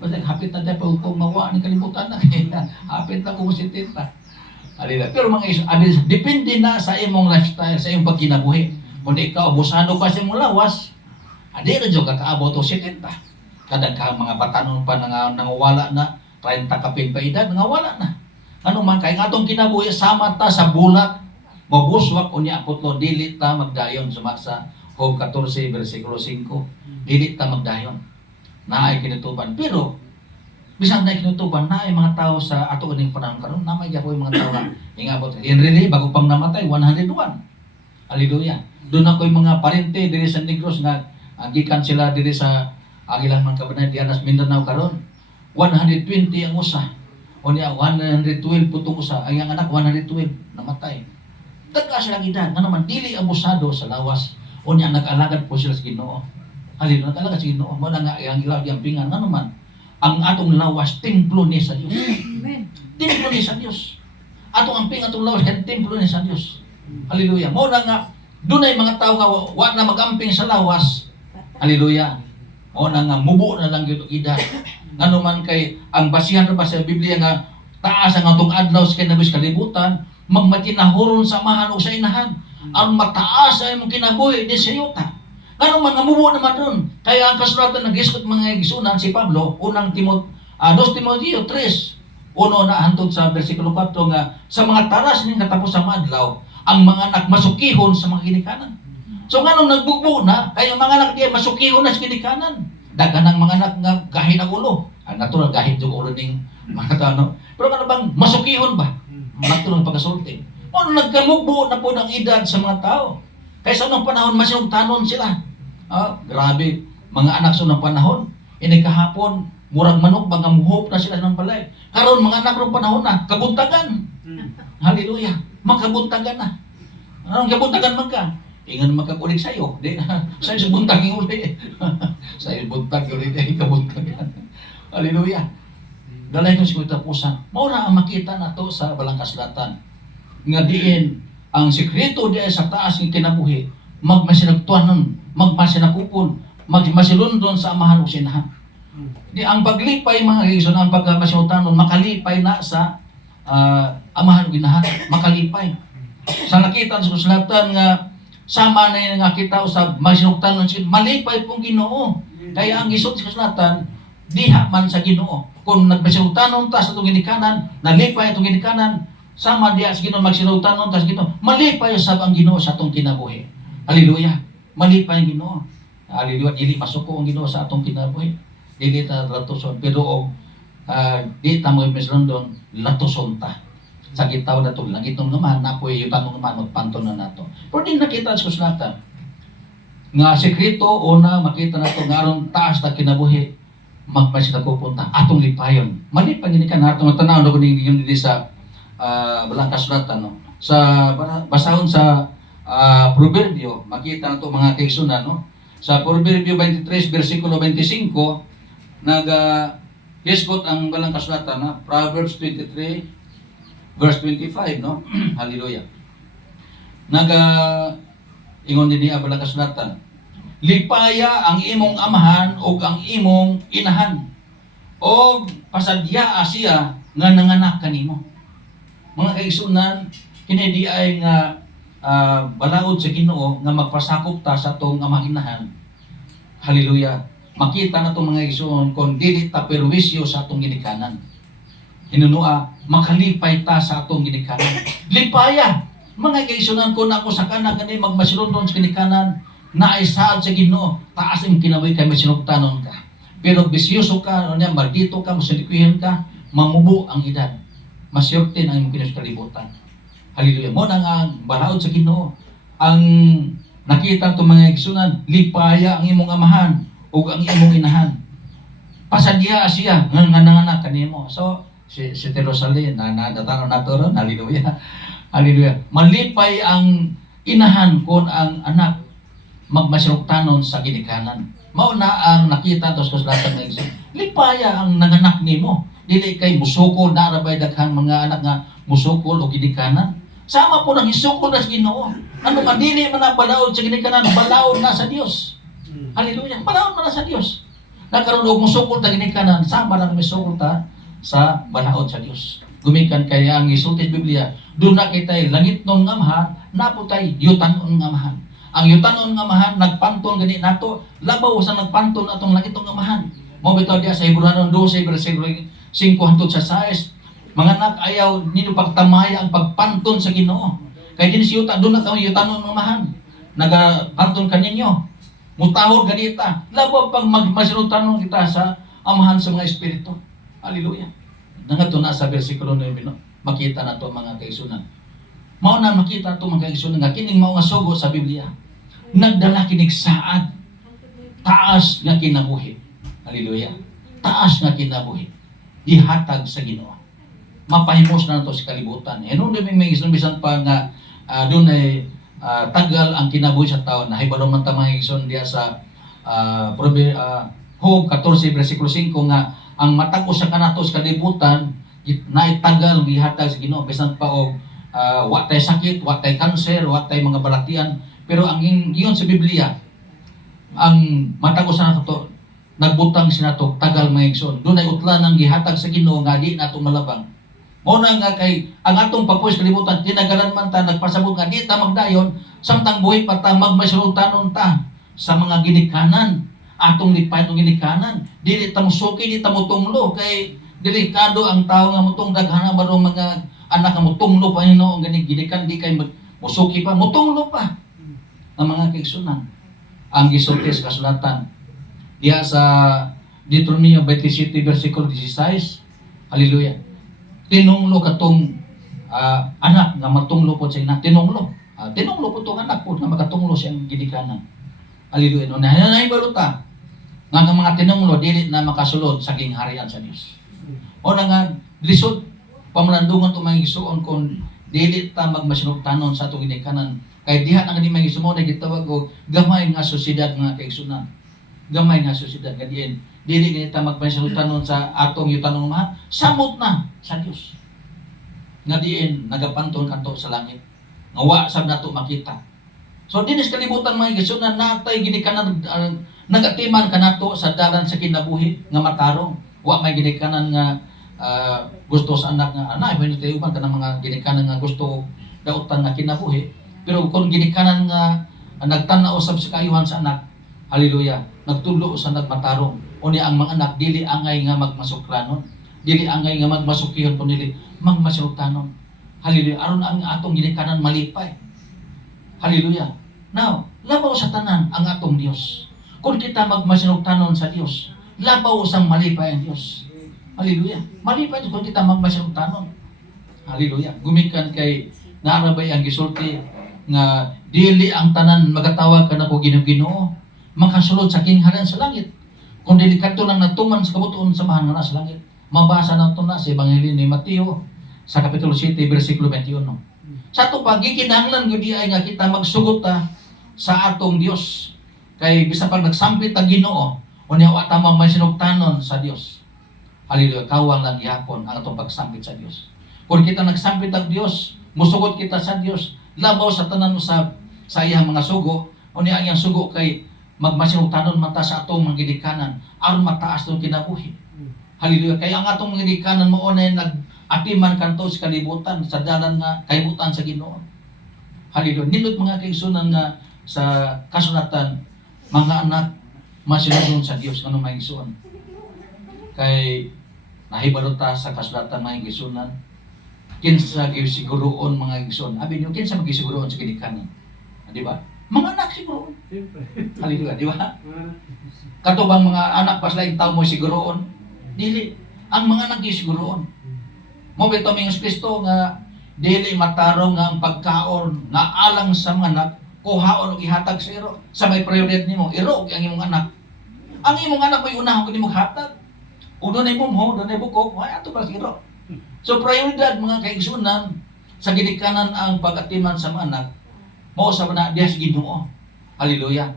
Basta hapit na dahil kung mawa ni kalimutan na. Hapit na kung 70. Hallelujah. Pero mga iso, depende na sa imong lifestyle, sa imong pagkinabuhi. Kung ikaw, abusado ka sa imong lawas, adi na dyan kakaabot o 70. Kadagkang mga batanon pa nangawala na, 30 kapin pa edad, nangawala na. Ano man, kaya nga itong kinabuhi, sama ta sa bulat, mabuswak o niya putlo, dilit ta magdayon, sumasa Job 14, versikulo 5, dilit ta magdayon. Naay kinutuban. Pero, bisang na kinutuban, naay mga tao sa ato uning panahon karon, namay po yung mga tao na ingabot. Henry, bago pang namatay, 101. Hallelujah. Doon ako yung mga parente diri sa Negros nga gikan sila diri sa Agilan man Cabanatuan, Dianas, Mindanao karon. 120 ang usa. O niya, 112 putong usa. Ang iyang anak, 112, namatay. Dagka sila edad, nga naman, dili abusado sa lawas. O niya, nag-alagad po sila sa Ginoo. Haliluya, nag-alagad sa Ginoo. Mo na nga, ang ilaw, ang pingan, nga naman, ang atong lawas, templo ni sa Diyos. Amen. Templo ni sa Diyos. Atong amping, atong lawas, kaya templo ni sa Diyos. Haliluya. Mo na nga, doon ay mga tao nga, wa na mag-amping sa lawas. Haliluya. Mo na nga, mubo na lang yung edad. Nga naman kay, ang basihan na ba sa Biblia nga, taas ang atong adlaw sa kinabis kalibutan, magmatinahuron sa amahan o sa inahan. Ang mataas ay mong kinabuhi, di sa yuta. Nga naman, nga mubo naman doon. Kaya ang kasulatan nag-iskot mga gisunan, si Pablo, unang 2 Timoteo 3, uno na hantod sa versikulo 4 nga, sa mga taras ning katapos sa madlaw, ang mga anak masukihon sa mga ginikanan. So nga nung nagbugbo na, kaya mga anak diya masukihon na sa ginikanan. Dagan ng mga anak nga gahin ang ulo. Ang natural, gahin yung ulo ning mga tao. Pero ano bang masukihon ba? Natural pagkasulti. O nagkamugbo na po ng edad sa mga tao. Kaya sa unang panahon, masinugtanon sila. Grabe, mga anak sa unang panahon, kahapon, murag manok, mga muhop na sila ng balay. Karon mga anak ng panahon na, kabuntagan. Hallelujah, makabuntagan na. Anong kabuntagan man ka? Ingan magkakulik sa'yo. Di na, sa'yo buntag yung uli. Sa'yo buntag yung uli, kabuntagan. Hallelujah. Dalay ko si Tapusan. Maura ang makita na to sa Balangkaslatan. Nga diin, ang sikreto diya sa taas ng kinabuhi, magmasinagtuanon, magmasinakupon, magmasilundon sa amahan o sinahan. Di ang paglipay mga kaibigan, ang pagmasinagtuanon, makalipay na sa amahan o ginahan, makalipay. Sa nakita sa kasulatan nga, sama na yung nga kita sa masinagtuanon, malipay pong Ginoo. Kaya ang gisot sa kasulatan, diha man sa Ginoo. Kung nagmasinagtuanon ta sa itong ginikanan, nalipay itong ginikanan, sama diya sa Ginoo, magsinagtuanon ta sa Ginoo, malipay sa ang Ginoo sa itong kinabuhi. Hallelujah. Malipay ang Ginoo. Hallelujah. Dili masuko ang Ginoo sa atong kinabuhi. Dili ta latuson. Pero di ta mo London, latuson ta. Sa gitaw na ito, langit nung naman, napoy yung tanong naman, magpanto na nato. Pero din nakita sa kuslatan. Nga sekreto, una, makita na ito, nga aron taas na kinabuhi, magpasin na pupunta, atong lipayon. Malipay gini ka na, atong tanaw na kuning yung dili sa walang kasulatan. No? Sa, basahon sa Proverbio, makita na ito mga kaisunan, no? Sa Proverbio 23, versikulo 25, nag-hisgot ang walang kasulatan, no? Proverbs 23, verse 25, no? Hallelujah. Ingon din niya walang kasulatan. Lipaya ang imong amahan o ang imong inahan. O pasadya siya nga nanganak kanimo. Mga kaigsunan, kini di ay nga balaod sa Ginoo nga magpasakop ta sa tong amahinahan. Hallelujah. Makita na tong mga igsoon kung dili ta perwisyo sa atong ginikanan. Hinunua, makalipay ta sa atong ginikanan. Lipaya, mga igsoon ko na ako sa kanan kani magmasilundon sa ginikanan, naisaad sa Ginoo, taas ang kinabuhi kay masinugtanon ka. Pero bisyoso ka, maldito ka, masilikuhin ka, mamubo ang edad. Masyurte na imong kinasalibutan. Hallelujah. Mo nang ang balaod sa Ginoo. Ang nakita itong mga igsunan, lipaya ang imong amahan o ang imong inahan. Pasadya siya nga nanganak kanimo. So, si Terosali, natanaw na to ron. Hallelujah. Hallelujah. Malipay ang inahan kung ang anak magmasinugtanon sa ginikanan. Mao na ang nakita to sa kasulatan ng igsoon. Lipaya ang nanganak nimo. Dili kay musukol na rabay daghang mga anak nga musukol o ginikanan. Sama po nang hisukol na sa Ginoo. Ano man dili man na balaod sa ginikanan, balaod na sa Dios. Hallelujah. Balaod man na sa Dios. Nagkaroon og musukol ta ginikanan, sama nang misukol ta sa balaod sa Dios. Gumikan kay ang isulti sa Biblia, do na kitay langit non nga amahan, naputay yutan-on nga amahan. Ang yutan-on nga amahan nagpanton gani nato, labaw sa nagpanton atong langit non nga amahan. Mao bitaw diya sa Hebreano 12 bersikulo 5 hangtod sa 6. Mga anak, ayaw ninyo pagtamaya ang pagpanton sa Ginoo. Kaya din si Yuta, doon na kami yutanon mamahan. Nagapanton ka ninyo. Mutahod ganita. Labo pag magmasinutanon kita sa amahan sa mga espiritu. Hallelujah. Nangato na sa versikulo 9, no? Makita na ito mga kaisunan. Mao na makita ito mga kaisunan nga kining mao nga sugo sa Biblia. Nagdala kinig saad. Taas nga kinabuhi. Hallelujah. Taas nga kinabuhi. gihatag sa Ginoo. Mapahimos na to sa kalibutan. E nung may isang pa nga doon ay tagal ang kinabuhi sa tao. Nahibalo man tamang igsoon diya sa Job 14 versikulo 5 nga ang matag usa kanato sa kalibutan naitagal gihatag sa Ginoo bisan pa og wa tay sakit, wa tay kanser, wa tay mga balatian, pero ang giyon sa Biblia ang matag usa nato nagbutang sinato tagal maigsoon. Dunay utlan ang gihatag sa Ginoo nga di nato malabang. Mao na nga kay ang atong pagpuy sa kalibutan tinagalan man ta nagpasabot nga di ta magdayon samtang buhi pa ta magmasultanon ta sa mga ginikanan atong lipay ng ginikanan. Dili ta musuki, di ta mutunglo kay delikado ang tao nga mutong daghana baro mga anak nga mutunglo pa Ginoo gani ginikan di kay musuki pa mutunglo pa ang mga kaigsunan. Ang gisulti sa kasulatan diya sa Deuteronomio 27 versikulo 16. Hallelujah. Tinunglo katong anak nga matunglo po sa ina. Tinunglo po itong anak po nga makatunglo siyang ginikanan. Hallelujah. No, nahanay baruta nga mga tinunglo dili na makasulod sa gingharian sa Dios. O na nga lisod pamalandungan itong mga isuon kung dili ta magmasinugtanon sa itong ginikanan. Kaya diha na nga di mga isuon na gitawag o gamay nga sosyedad nga kaigsunan. Gamay nga sosyedad nga diin. Dili kita magmasinugtanon sa atong yutanong mga samot na sa Dios. Nga diin nagapanton kanto sa langit. Nga wa sab nato makita. So dinis kalibutan mga igsunan natay ginikanan nagatiman kanato sa dalan sa kinabuhi nga matarong. Wa may ginikanan nga gusto sa anak nga anay when tayo man kanang mga ginikanan nga gusto dautan nga kinabuhi. Pero kung ginikanan nga nagtan-aw usab sa kaayuhan sa anak, haleluya, nagtulo sa nagmatarong. Uni ang mga anak dili angay nga magmasuklanon, dili angay nga magmasukihon kun dili magmasultanon. Haleluya, aron ang atong ginikanan malipay. Haleluya. Now, labaw sa tanan ang atong Dios. Kung kita magmasultanon sa Dios, labaw sang malipay ang Dios. Haleluya. Malipay kung kita magmasultanon. Haleluya. Gumikan kay narabay ang gisulti nga dili ang tanan magatawag kanako Ginoo, makasulod sa kingharian sa langit. Kung delikato lang nagtuman sa kabutuon samahan nga na sa langit. Mabasa na ito na sa Ebanghelyo ni Mateo sa Kapitulo 7, versikulo 21. Sa ito pa, gikinahanglan ko di ay nga kita magsugot sa atong Dios. Kay bisa pag nagsampit ang Ginoo, o niya wata masinugtanon sa Dios. Hallelujah, kawang lang gihapon ang atong pagsampit sa Dios. Kung kita nagsampit ang Dios, musugot kita sa Dios, labaw sa tanan sa iyang mga sugo, o niya ang sugo kay magmasinugtanon mata sa atong mga ginikanan aron mataas tong kinabuhi. Hallelujah. Kaya ang atong mga ginikanan mo na nag-atiman kanto sa kalibutan sa dalan nga kalibutan sa Ginoo. Hallelujah. Nindot mga kaigsunan nga sa kasulatan mga anak masinugton sa Dios ngano may igsuon. Kay nahibalo ta sa kasulatan mga igsunan kinsa gisiguroon mga igsuon. Abi niyo kinsa magisiguroon sa ginikanan. Di ba? Mga anak siguro. Hallelujah, di ba? Katubang mga anak pas laing tao mo siguroon. Dili. Ang mga anak siguroon. Mo bitaw ming Kristo nga dili matarong nga ang pagkaon nga alang sa mga anak kuhaon og ihatag sa iro. Sa may prioridad nimo, iro ang imong anak. Ang imong anak may unahon kun imong hatag. O doon ay bumho, doon ay bukok, ay ato ba sa iro. So prioridad mga kaigsunan sa ginikanan ang pag-atiman sa mga anak. Mao sa na diha sa Ginoo. Hallelujah.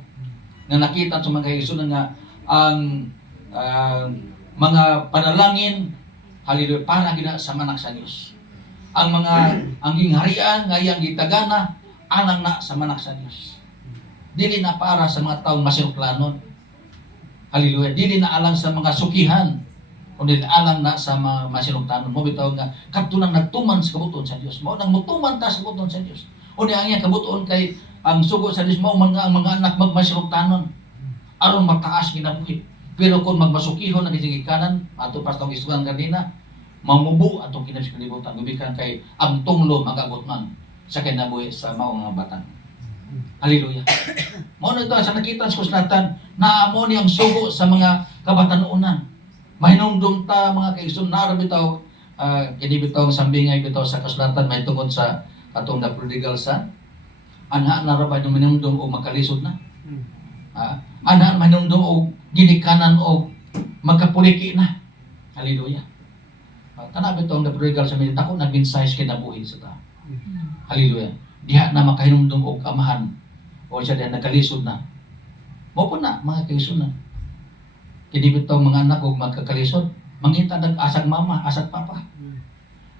Na nakita sa mga kaigsunan nga ang mga panalangin, hallelujah, para gina sa manak sa Dios. Ang gingharian nga iyang gitagana alang na sa manak sa Dios. Dili na para sa mga taong masinuklanon. Hallelujah. Dili na alang sa mga sukihan, kundi alang na sa mga masinugtanon. Mo bitaw nga kadto nang nagtuman sa kabutuon sa Dios. Mao nang mutuman ta sa kabutuon sa Dios. O ang iyang kabutuon kay ang sugo sa Dios mao man nga ang mga anak magmasinugtanon aron mataas ginabuhi. Pero kung magmasukihon ang ginikanan, ato pa itong isugan kanina, mamubo atong kinasilibutan. Gubikan kay ang tunglo mag-abot man sa kinabuhi sa maong mga batang. Hallelujah. Mao na ito, sa nakita sa kuslatan, naamo niyang sugo sa mga kabatanoonan. Mahinumdum ta mga kaigsoon, naara bitaw, kini bitaw sambingay bitaw sa kasulatan, may tungkol sa atong na prodigal son. Ana na ra ba yung minumdum o makalisod na? Ana minumdum o ginikanan o magkapuliki na. Hallelujah. Tanabi to ang nabrigal sa mga dako nag-insize kinabuhi sa ta. Hallelujah. Diha na makahinumdum og amahan o siya diha nagkalisod na. Mo po na mga kaigsunan. Kini bitong mga anak og magkakalisod, mangita nag-asag mama, asag papa.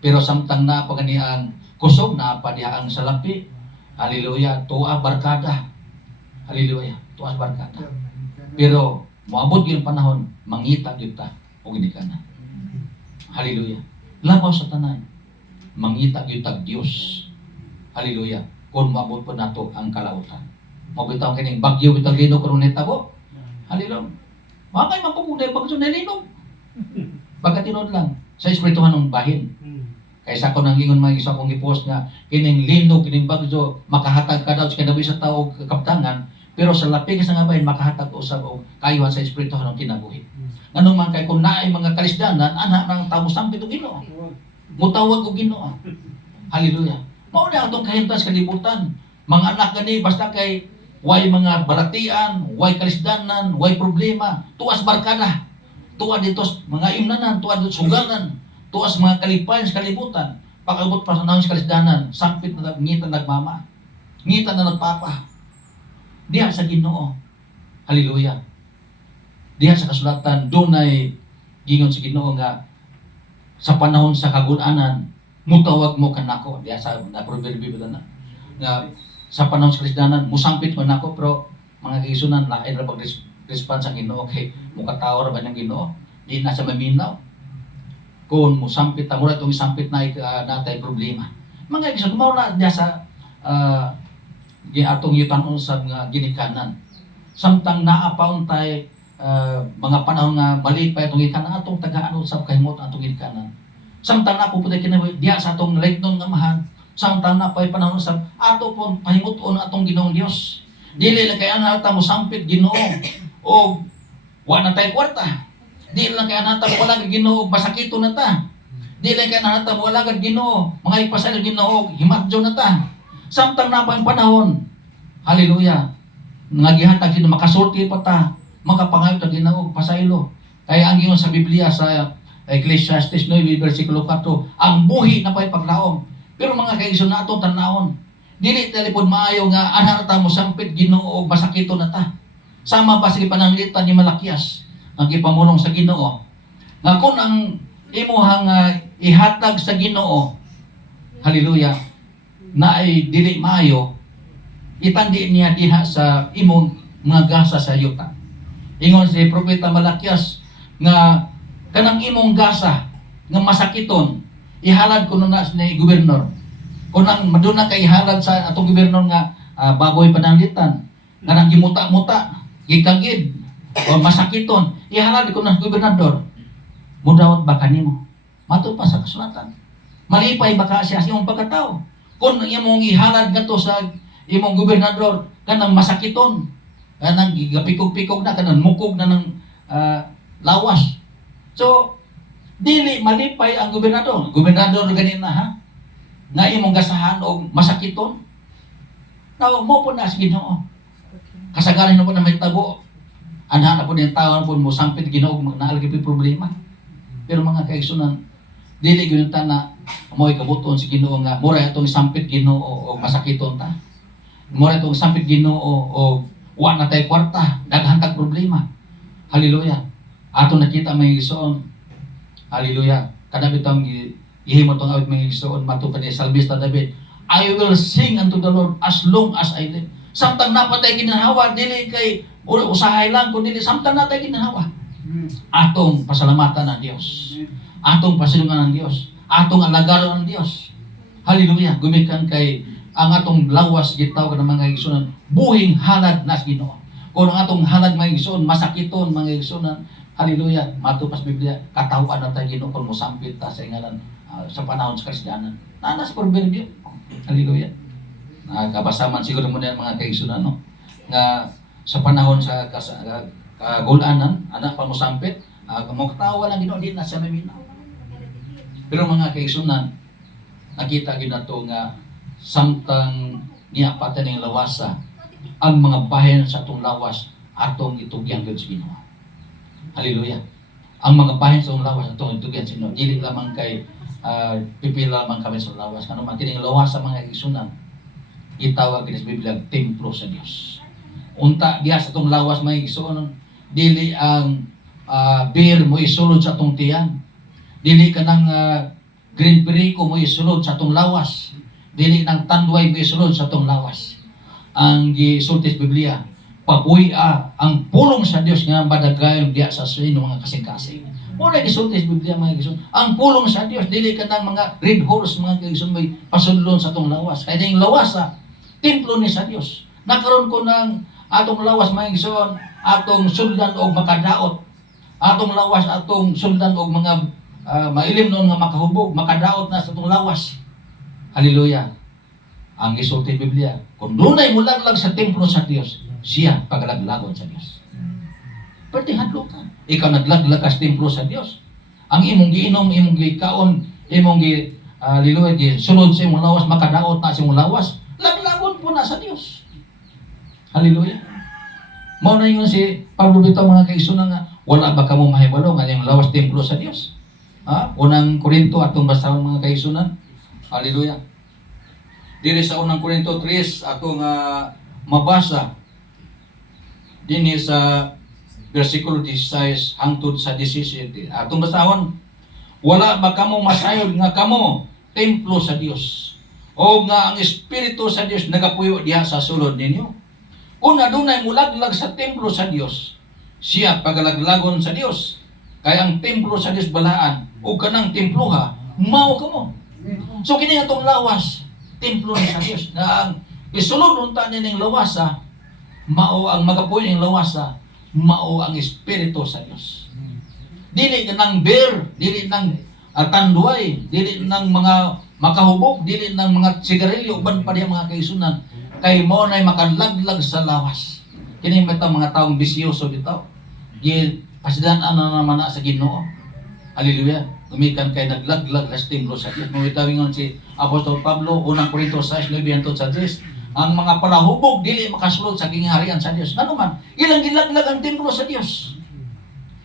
Pero samtang na pa ang kusog na pa diha ang salampi. Hallelujah, tuwa barkada. Hallelujah, tuwa barkada. Pero moabot yung panahon, mangita gyud ta og ginikanan. Hallelujah. Labaw sa tanan, mangita gyud tag Dios. Hallelujah. Kung maabot po nato ang kalautan. Mabitaw kining bagyo bitag linog karon nitabo. Hallelujah. Makay mapumunay bagyo na linog. Pagkatinod lang sa espirituhan ng bahin. Kaysa ko nang ingon mga isa kong i-post nga kining linog kining bagyo makahatag ka daw sa kinabuhi sa tao kaptangan, pero sa lapig sa nga bahin makahatag usab og kayuhan sa espirituhan ng kinabuhi. Nganong man kay kung naay mga kalisdanan ana nang tao sampit og Ginoo. Mutawag og Ginoo. Hallelujah. Mao na atong kahimtang sa kalibutan. Mga anak gani basta kay way mga baratian, way kalisdanan, way problema, tuas barkada. Tuwa dito mga imnanan, tuwa dito suganan, tuas mga kalipayan sa kalibutan. Pag-abot pa sa nangis kalisdanan, sampit na ngita nagmama. Ngita na nagpapa. Diha sa Ginoo. Hallelujah. Diha sa kasulatan dunay gingon sa Ginoo nga sa panahon sa kagun-anan mutawag mo kanako. Diya sa na-proverbi ba na nga sa panahon sa Kristiyanan musampit mo nako, pero mga kaigsunan lain ra pag-response ang Ginoo kay mukatawo ra ba niyang Ginoo? Di na sa maminaw. Kung musampit ta mura itong isampit na natay problema. Mga kaigsunan mao na diya sa atong yutan usab nga ginikanan. Samtang naapaon tay mga panahon nga balik pa itong ginikanan atong tagaan usab kahimot atong ginikanan. Samtang na po kinabuhi diya sa atong lignon nga mahan. Samtang na pa'y panahon sa ato pong pahimuton atong Ginoong Dios. Dili lang kaya nata mo sampit Ginoo o wala tayo kwarta. Dili lang kaya nata mo wala kag Ginoo masakito na ta. Dili lang kaya nata mo wala kag Ginoo mga ipasal Ginoo himatjo na ta. Samtang na pa'y panahon, hallelujah, nga gihatag sino makasulti pa ta, makapangayot ang Ginoo pasaylo. Kaya ang ingon sa Biblia sa Ecclesiastes 9 versikulo 4, ang buhi na pa'y paglaom. Pero mga kaigsoon na ito, tanawon. Dili talipod maayo nga anharta mo sampit Ginoo o masakito na ta. Sama pa sa pananglitan ni Malakias, ang ipamulong sa Ginoo. Nga kung ang imuhang ihatag sa Ginoo, hallelujah, na ay dili maayo, itandi niya diha sa imong mga gasa sa yuta. Ingon si Propeta Malakias nga kanang imong gasa nga masakiton ihalad ko na ni gobernador. Kung ang maduna kay ihalad sa atong gobernador nga baboy pananglitan, nga nang gimuta-muta, gikagid, o masakiton, ihalad ko na gobernador. Mudawat ba kanimo? Mato pa sa kasulatan. Malipay ba ka siya sa imong pagkatao? Kung imong ihalad nga to sa imong gobernador, kanang masakiton, kanang gigapikog-pikog na, kanang mukog na ng lawas. So, dili malipay ang gobernador. Gobernador ganin na ha? Na imong gasahan og masakiton. Tawo mo po na sa Ginoo. Kasagaran na po na may tabo. Anha na po niyang tao po mo sampit Ginoo naalagi problema. Pero mga kaigsunan, dili gyud ta na mo'y kabuton si Ginoo nga mura atong sampit Ginoo og masakiton ta. Mura atong sampit Ginoo og wa na tay kwarta, daghan tag problema. Hallelujah. Ato nakita may igsoon. Hallelujah. Kada bitong gihimo tong awit mga igsoon matupad ni Salmista David. I will sing unto the Lord as long as I live. Samtang napatay ginhawa dili kay usahay lang kundi samtang natay ginhawa. Atong pasalamatan ng Dios. Atong pasilungan ng Dios. Atong alagaron ng Dios. Hallelujah. Gumikan kay ang atong lawas gitaw kanang mga igsoon buhing halad nas Ginoo. Kung ang atong halad mga igsoon masakiton mga igsoon, hallelujah, matupas Biblia, katawan na tayo Ginoo kung musampit ta sa ngalan sa panahon sa Kristiyanan. Nanas proverbio. Hallelujah. Nakabasa man siguro mo na mga kaigsunan, no? Nga sa panahon sa kagulanan, anak pa musampit, kamukatawa lang Ginoo din na sa maminaw. Pero mga kaigsunan, nakita gyud nato nga samtang niya patan ning lawasa, ang mga bahin sa atong lawas atong itugyan gyud sa Ginoo. Hallelujah. ang mga bahin sa lawas atong itugyan sino dili lamang kay pipila lamang kami sa lawas ano man kining lawas sa mga igsunan gitawag kini sa Biblia templo sa Dios. Unta diha sa atong lawas mga igsuon dili ang beer mo isulod sa atong tiyan. Dili ka ng green perico mo isulod sa atong lawas. Dili ng tandway mo isulod sa atong lawas. Ang gisulti sa Biblia, pabuya ang pulong sa Dios nga madagayon diya sa sino mga kasing-kasing. Muna gisulti sa Biblia mga igsoon, ang pulong sa Dios dili ka ng mga red horse mga igsoon may pasudlon sa atong lawas. Kaya ding lawas templo ni sa Dios. Nakaroon ko ng atong lawas mga igsoon, atong suldan og makadaot. Atong lawas atong suldan og mga mailim noon nga makahubog, makadaot na sa atong lawas. Hallelujah. Ang gisulti Biblia, kung dunay mulaglag sa templo sa Dios, siya pagalaglagon sa Dios. Perti hadlo ka. Ikaw naglaglag ka sa templo sa Dios. Ang imong giinom, imong gikaon, imong hallelujah, sulod sa imong lawas, makadaot na sa imong lawas, laglagon po na sa Dios. Hallelujah. Mao na yun si Pablo bitaw mga kaigsunan nga wala ba kamo mahibalo nga yung lawas templo sa Dios? Unang Korinto atong basahon mga kaigsunan. Hallelujah. Diri sa unang Korinto 3 atong mabasa dinhi sa versikulo 16 hangtod sa 17. Atong basahon, wala ba kamo masayod nga kamo templo sa Dios o nga ang Espiritu sa Dios nagapuyo diha sa sulod ninyo? Kung adunay mulaglag sa templo sa Dios, siya pagalaglagon sa Dios. Kaya ang templo sa Dios balaan o kanang templuha, mao kamo. So kini atong lawas, templo ni sa Dios. Na ang isulod unta ning lawasa, mao ang magapuyo ning lawasa, mao ang Espiritu sa Dios. Dili nang beer, dili nang tanduay, dili nang mga makahubog, dili nang mga sigarilyo uban pa diha mga kaisunan. Kay mo na'y makalaglag sa lawas. Kini mga taong bisyoso bitaw. Pasidan na naman na sa Ginoo. Hallelujah. Gumikan kay naglaglag sa templo sa Dios. Mawitawingon si Apostol Pablo, unang Korinto 6:9 hangtod sa 10. Ang mga palahubog dili makasulod sa kingharian sa Dios. Ngano man, ilang gilaglag ang templo sa Dios.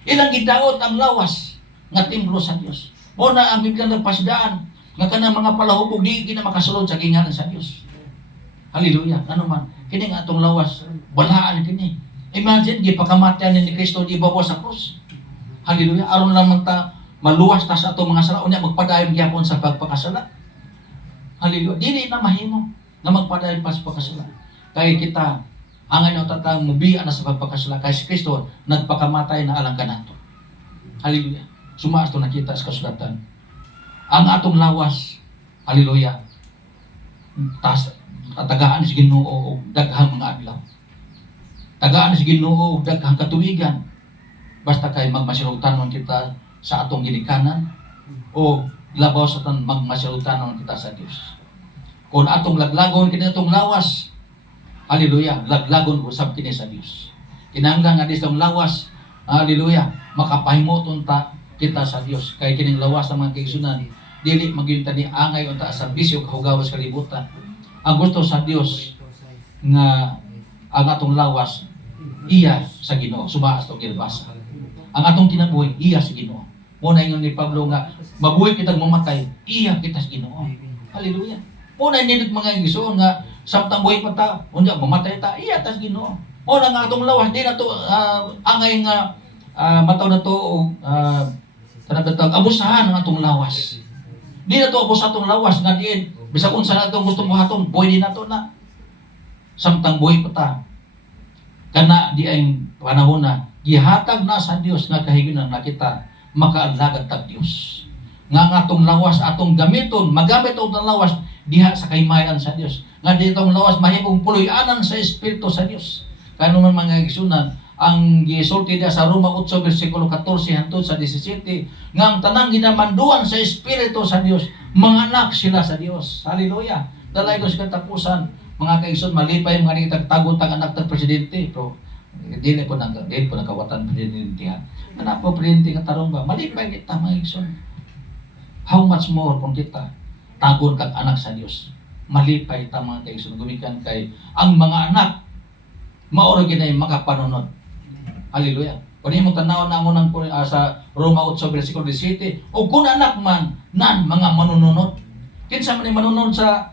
Ilang gidaot ang lawas nga templo sa Dios. O na ang Biblia nagpasidaan nga kanang mga palahubog di gina makasulod sa kingharian sa Dios. Hallelujah. Ano man, kini nga atong lawas, balaan kini. Imagine gipakamatyan ni Kristo di babaw sa krus. Hallelujah. Aron lamang ta maluwas ta sa atong mga sala unya magpadayon gyapon sa pagpakasala. Hallelujah. Dili na mahimo nga magpadayon pa sa pagpakasala. Kay kita angay na tatang mubian na sa pagpakasala kay si Kristo nagpakamatay na alang kanato. Hallelujah. Sumaas to nakita sa kasulatan. Ang atong lawas, hallelujah. Tagaan si Ginoo og daghang mga adlaw. Tagaan si Ginoo og daghang katuigan. Basta kay magmasilutanon kita sa atong ginikanan o labaw sa atong magmasilutanon kita sa Dios. Kung atong laglagon kini atong lawas, hallelujah, laglagon usab kini sa Dios. Kinahanglan nga disong lawas, hallelujah, makapahimo ta kita sa Dios. Kay kining lawas sa mga kaigsunan, dili magyunta ni angay unta sa bisyo kahugawas kalibutan. Ang gusto sa Dios nga ang atong lawas iya sa Ginoo, sumaas to gilbasa. Ang atong kinabuhi iya sa Ginoo. Muna ingon ni Pablo nga mabuhi kitang mamatay, iya kita sa Ginoo. Hallelujah. Muna ninit mga igsoon nga samtang buhi pa ta, unya mamatay ta, iya ta sa Ginoo. Muna nga atong lawas di na to angay nga mataw na to abusahan ang atong lawas. Di na to abus atong lawas nga diin bisag unsa na itong gusto mo hatong, buhay din na to na. Samtang buhay pa ta. Kana di ay panahon na, gihatag na sa Dios nga kahiginan na kita, makaadlagad tag Dios. Nga atong lawas, atong gamiton, magamit itong lawas, diha sa kaymayan sa Dios. Nga ditong lawas, mahimong puloy-anan sa Espiritu sa Dios. Kaya naman mga igsunan, ang gisulti dia sa Roma 8 versikulo 14 hangtod sa 17 nga ang tanang ginamanduan sa Espiritu sa Dios mga anak sila sa Dios. Hallelujah. Dalay ko sa katapusan mga kaigsoon malipay mga nagtagtagot ang anak ng presidente pero dili po nakawatan presidente ha. Anak po presidente nga tarong ba malipay kita mga kaigsoon. How much more kung kita tagon kag anak sa Dios. Malipay ta mga kaigsoon gumikan kay ang mga anak maoro ginay makapanunod. Hallelujah. Kung mo tanaw na mo ng sa Roma 8 versikulo 17, o kung anak man nan mga manununod. Kinsa man ni manunod sa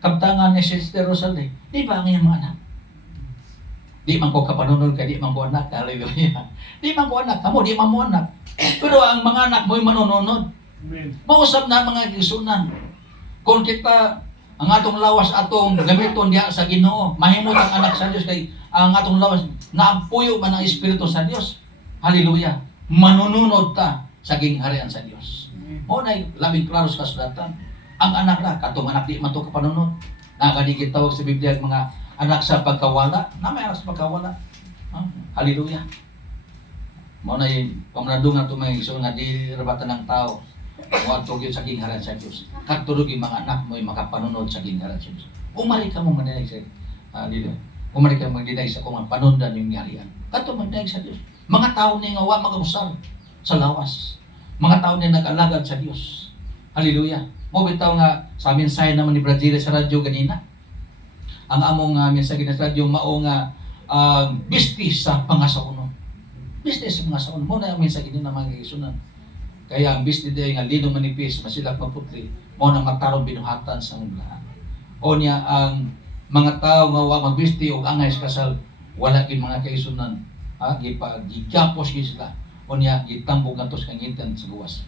kabtangan ni Sister Rosalie, di ba ang iyang mga anak? Di man ko kapanunod kay di man ko anak, hallelujah. Di man ko anak, kamo di man mo anak. Pero ang mga anak mo'y manununod. Mausap na mga igsunan. Kung kita ang atong lawas atong gamiton diha sa Ginoo, mahimot ang anak sa Dios kay ang atong lawas naampuyo man ang espiritu sa Dios. Hallelujah. Manununod ta sa gingharian sa Dios. Mo nay labing klaro sa kasulatan. Ang anak ra katong anak di man to kapanunod. Nagadi gitawag sa Biblia mga anak sa pagkawala, na may anak sa pagkawala. Hallelujah. Mo nay pamradungan to may iso nga di rabatan ng tao. Huwag tugyo sa gingharian sa Diyos. Katulog yung mga anak mo ay makapanunod sa gingharian sa Diyos. Umari ka mong mandinig sa dito. Umari ka mong mandinig sa kung panundan yung ngarian. Katulog mandinig sa Diyos. Mga tao na nga wa mag-usal sa lawas. Mga tao na nag-alagad sa Diyos. Hallelujah. Mo bitaw nga sa mensahe naman ni Brazil sa radyo ganina. Ang among mensahe sa radyo mao nga bistis sa pangasaunon. Bistis sa pangasaunon. Mo na ang mensahe na mga isunan. Kaya ang bisnis day nga lino manipis, masilak maputli, mo nang matarong binuhatan sa lahat. O niya ang mga tao nga wa magbisdi og angay sa kasal, wala kin mga kaisunan, gigapos gyud sila. O niya gitambog ngadto sa kangitan sa gawas.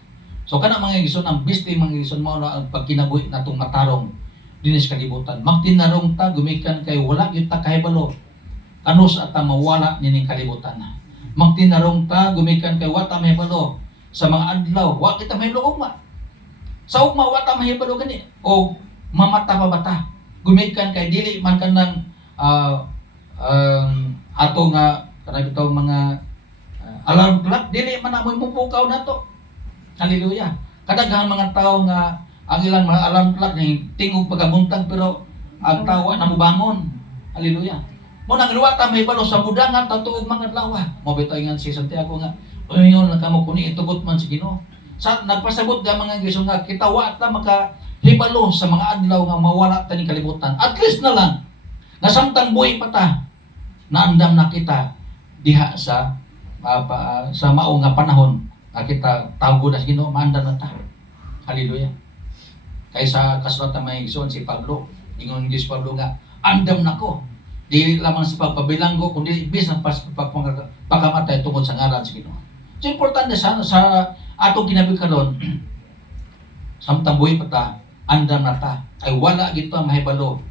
So kana mga igsoon ang bisdi mga igsoon mao na ang pagkinabuhi natong matarong dinhi sa kalibutan. Magtinarong ta gumikan kay wala gyud ta kahibalo. Kanus at ta mawala nining kalibutan. Magtinarong ta gumikan kay wa ta mahibalo. Sa mga adlaw, wa kita may ugma. Sa ugma, wa ta mahibalo gani. O mamata pa bata. Gumikan kay dili man kanang ato nga kanang bitaw mga alarm clock, dili man amoy mupukaw nato. Hallelujah. Kadaghan mga tao nga ang ilang mga alarm clock ni tingog pagabuntag pero ang tao na mobangon. Hallelujah. Mo nang wa ta mahibalo sa mudangan tatuog mga adlaw. Mo bitaw ingan si Santiago nga ngayon lang kamo kuni itugot man si Ginoo. Sa nagpasabot ga mga Ginoo nga kita wa ta makahibalo sa mga adlaw nga mawala ta ni kalibutan. At least na lang nga samtang buhi pa ta naandam na kita diha sa mao nga panahon nga kita tawgo na si Ginoo maandam na ta. Hallelujah. Kaysa kasulatan may igsoon si Pablo, ingon ni Pablo nga andam na ko. Dili lamang sa pagpabilanggo kundi bisan pas pagkamatay tungod sa ngaran sa Ginoo. So importante sa atong kinabuhi karon samtang buhi pa ta andam na ta ay wala gito ang mahibalo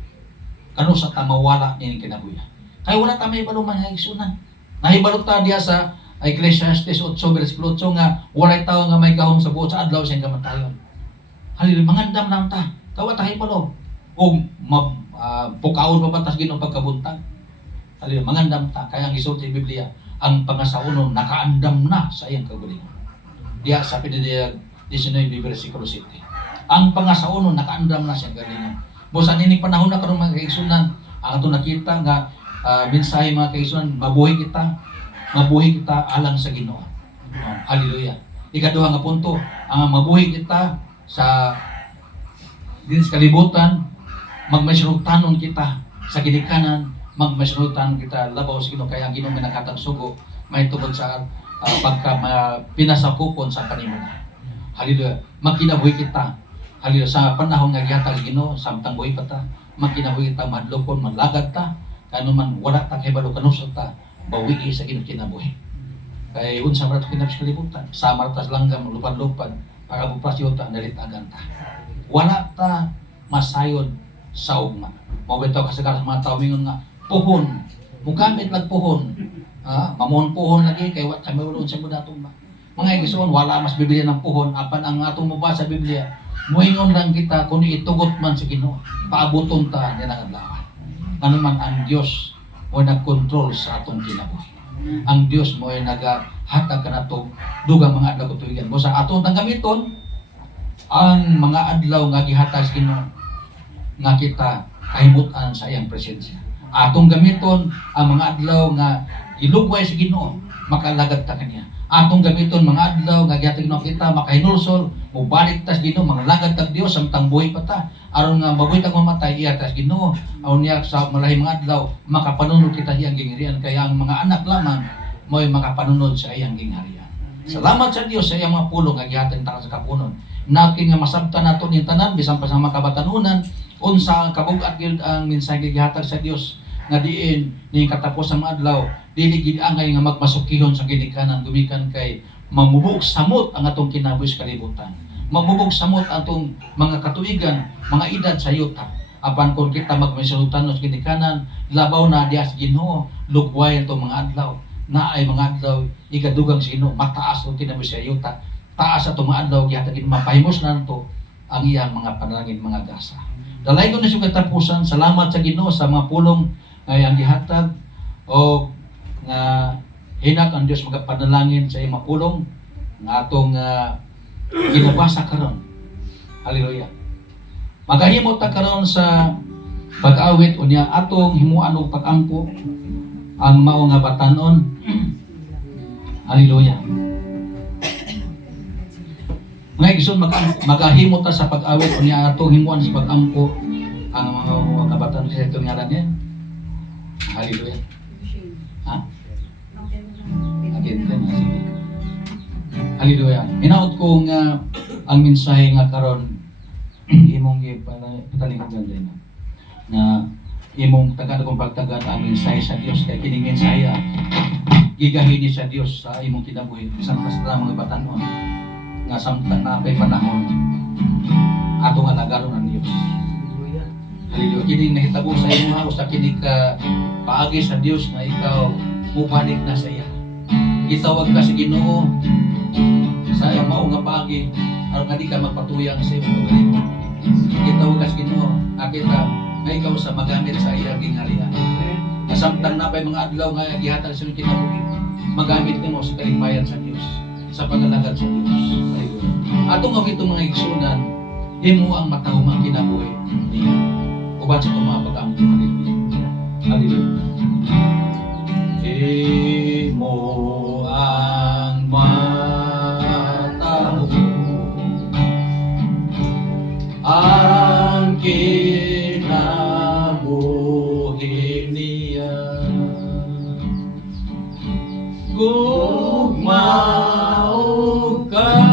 kanu sa ta mawala ning kinabuhi. Kay wala ta mahibalo mga igsunan. Nahibalo ta diha sa Ecclesiastes 8 versikulo 8 nga walay tawo nga may gahom sa buot sa adlaw siyang kamatayon. Halili mangandam lang ta. Kawa ta hibalo og pukaon pa batas Ginoo pagkabuntag. Halili mangandam ta kaya ang isulti sa Biblia ang pangasaunon nakaandam na sa iyang kagalingon. Diya sa Pinedea 19 versikulo 7. Ang pangasaunon nakaandam na sa iyang kagalingon. Busan ini panahon na karon mga kaigsunan, ang ato nakita nga mensahe mga kaigsunan, mabuhi kita alang sa Ginoo. Hallelujah. Ikaduha nga punto, ang mabuhi kita sa din sa kalibutan, magmasurutanon kita sa gidikanan, magmasurutanon kita labaw sa Ginoo kaya ang Ginoo nga nakatagsugo may tungod sa pagka pinasakupon sa panimula. Hallelujah. Magkinabuhi kita. Hallelujah. Sa panahon nga gihatag Ginoo samtang buhi pa ta, magkinabuhi kita madlokon, manlagad ta, kano man wala ta kay balo kanus ta, bawi sa Ginoo kinabuhi. Kay unsa man ato kinabis kalibutan, samar ta langgam lupad-lupad, pagabupasyon ta nalitagan ta. Wala ta masayon sa ugma. Mao bitaw kasagaran mga tawo mingon nga puhon. Mugamit lag puhon. Mamuhon puhon lagi kay wa ta mawulon sa mudatong ba. Mga igsoon wala mas Biblia ng puhon apan ang atong mabasa sa Biblia. Moingon lang kita kun itugot man sa Ginoo. Paabuton ta ni nang adlaw. Ano man ang Dios mo nagkontrol sa atong kinabuhi. Ang Dios mo ay nagahatag kanato dugang mga adlaw tuigan. Mo sa atong gamiton ang mga adlaw nga gihatag sa Ginoo nga kita kahimutan sa iyang presensya. Atong gamiton ang mga adlaw nga ilugway sa Ginoo, makalagad ta kaniya. Atong gamiton mga adlaw nga gihatag Ginoo kita makahinulsol, mobalik ta sa Ginoo, mangalagad ta Dios samtang buhi pa ta. Aron nga mabuhi ta mamatay iya ta sa Ginoo. Aron niya sa malahing mga adlaw makapanunod kita iyang gingirian kaya ang mga anak lamang mo'y makapanunod sa iyang gingharian. Salamat sa Dios sa iyang mga pulong nga gihatag ta sa kapunon. Nakin nga masabtan nato ning tanan bisan pa sa makabatanunan unsa ang kabug-at gyud ang mensahe gihatag sa Dios nga diin ning katapos sa mga adlaw dili gid angay nga magmasukihon sa ginikanan gumikan kay mamubog samot ang atong kinabuhi sa kalibutan. Mamubog samot atong mga katuigan, mga edad sa yuta. Apan kung kita magmasutan sa ginikanan, labaw na diha sa Ginoo, lugway atong mga adlaw. Na ay mga adlaw ikadugang sino mataas ang kinabuhi sa yuta. Taas atong mga adlaw gihatag mapahimos na nato ang iyang mga panalangin mga gasa. Dalay ko na sa katapusan, salamat sa Ginoo sa mga pulong ay ang gihatag o nga hinak ang Dios magapanalangin sa iyang mga pulong nga atong ginabasa karon. Hallelujah. Magahimo ta karon sa pag-awit unya atong himuan og pag-angko ang mao nga batanon. Hallelujah. Mga igsoon magahimo ta sa pag-awit unya atong himuan sa pag-angko ang mga kabatan sa itong ngalan niya. Hallelujah. Ha? Again, sige. Hallelujah. Hinaot ko nga ang mensahe nga karon imong gipatalinggan din na imong tagad kong pagtagad ang mensahe sa Dios kay kining mensahe gigahin ni sa Dios sa imong kinabuhi bisan pa sa mga batanon nga samtang napay panahon atong alagaron ang Dios. Hallelujah. Kini nahitabo sa imo ha usa kini ka paagi sa Dios na ikaw mubalik na sa iya. Gitawag ka sa Ginoo sa iyang mao nga paagi aron nga di ka magpatuyang sa imong kalibutan. Gitawag ka sa Ginoo akita nga ikaw sa magamit sa iyang gingharian. Samtang napay mga adlaw nga gihatag sa imong kinabuhi, magamit nimo sa kaligmayan sa Dios, sa pangalagad sa Dios. Atong awitong mga igsunan, himo ang matahumang kinabuhi niya. Uban sa itong mga pag-angko. Hallelujah. Himo ang matahumang ang kinabuhi niya. Gugmao ka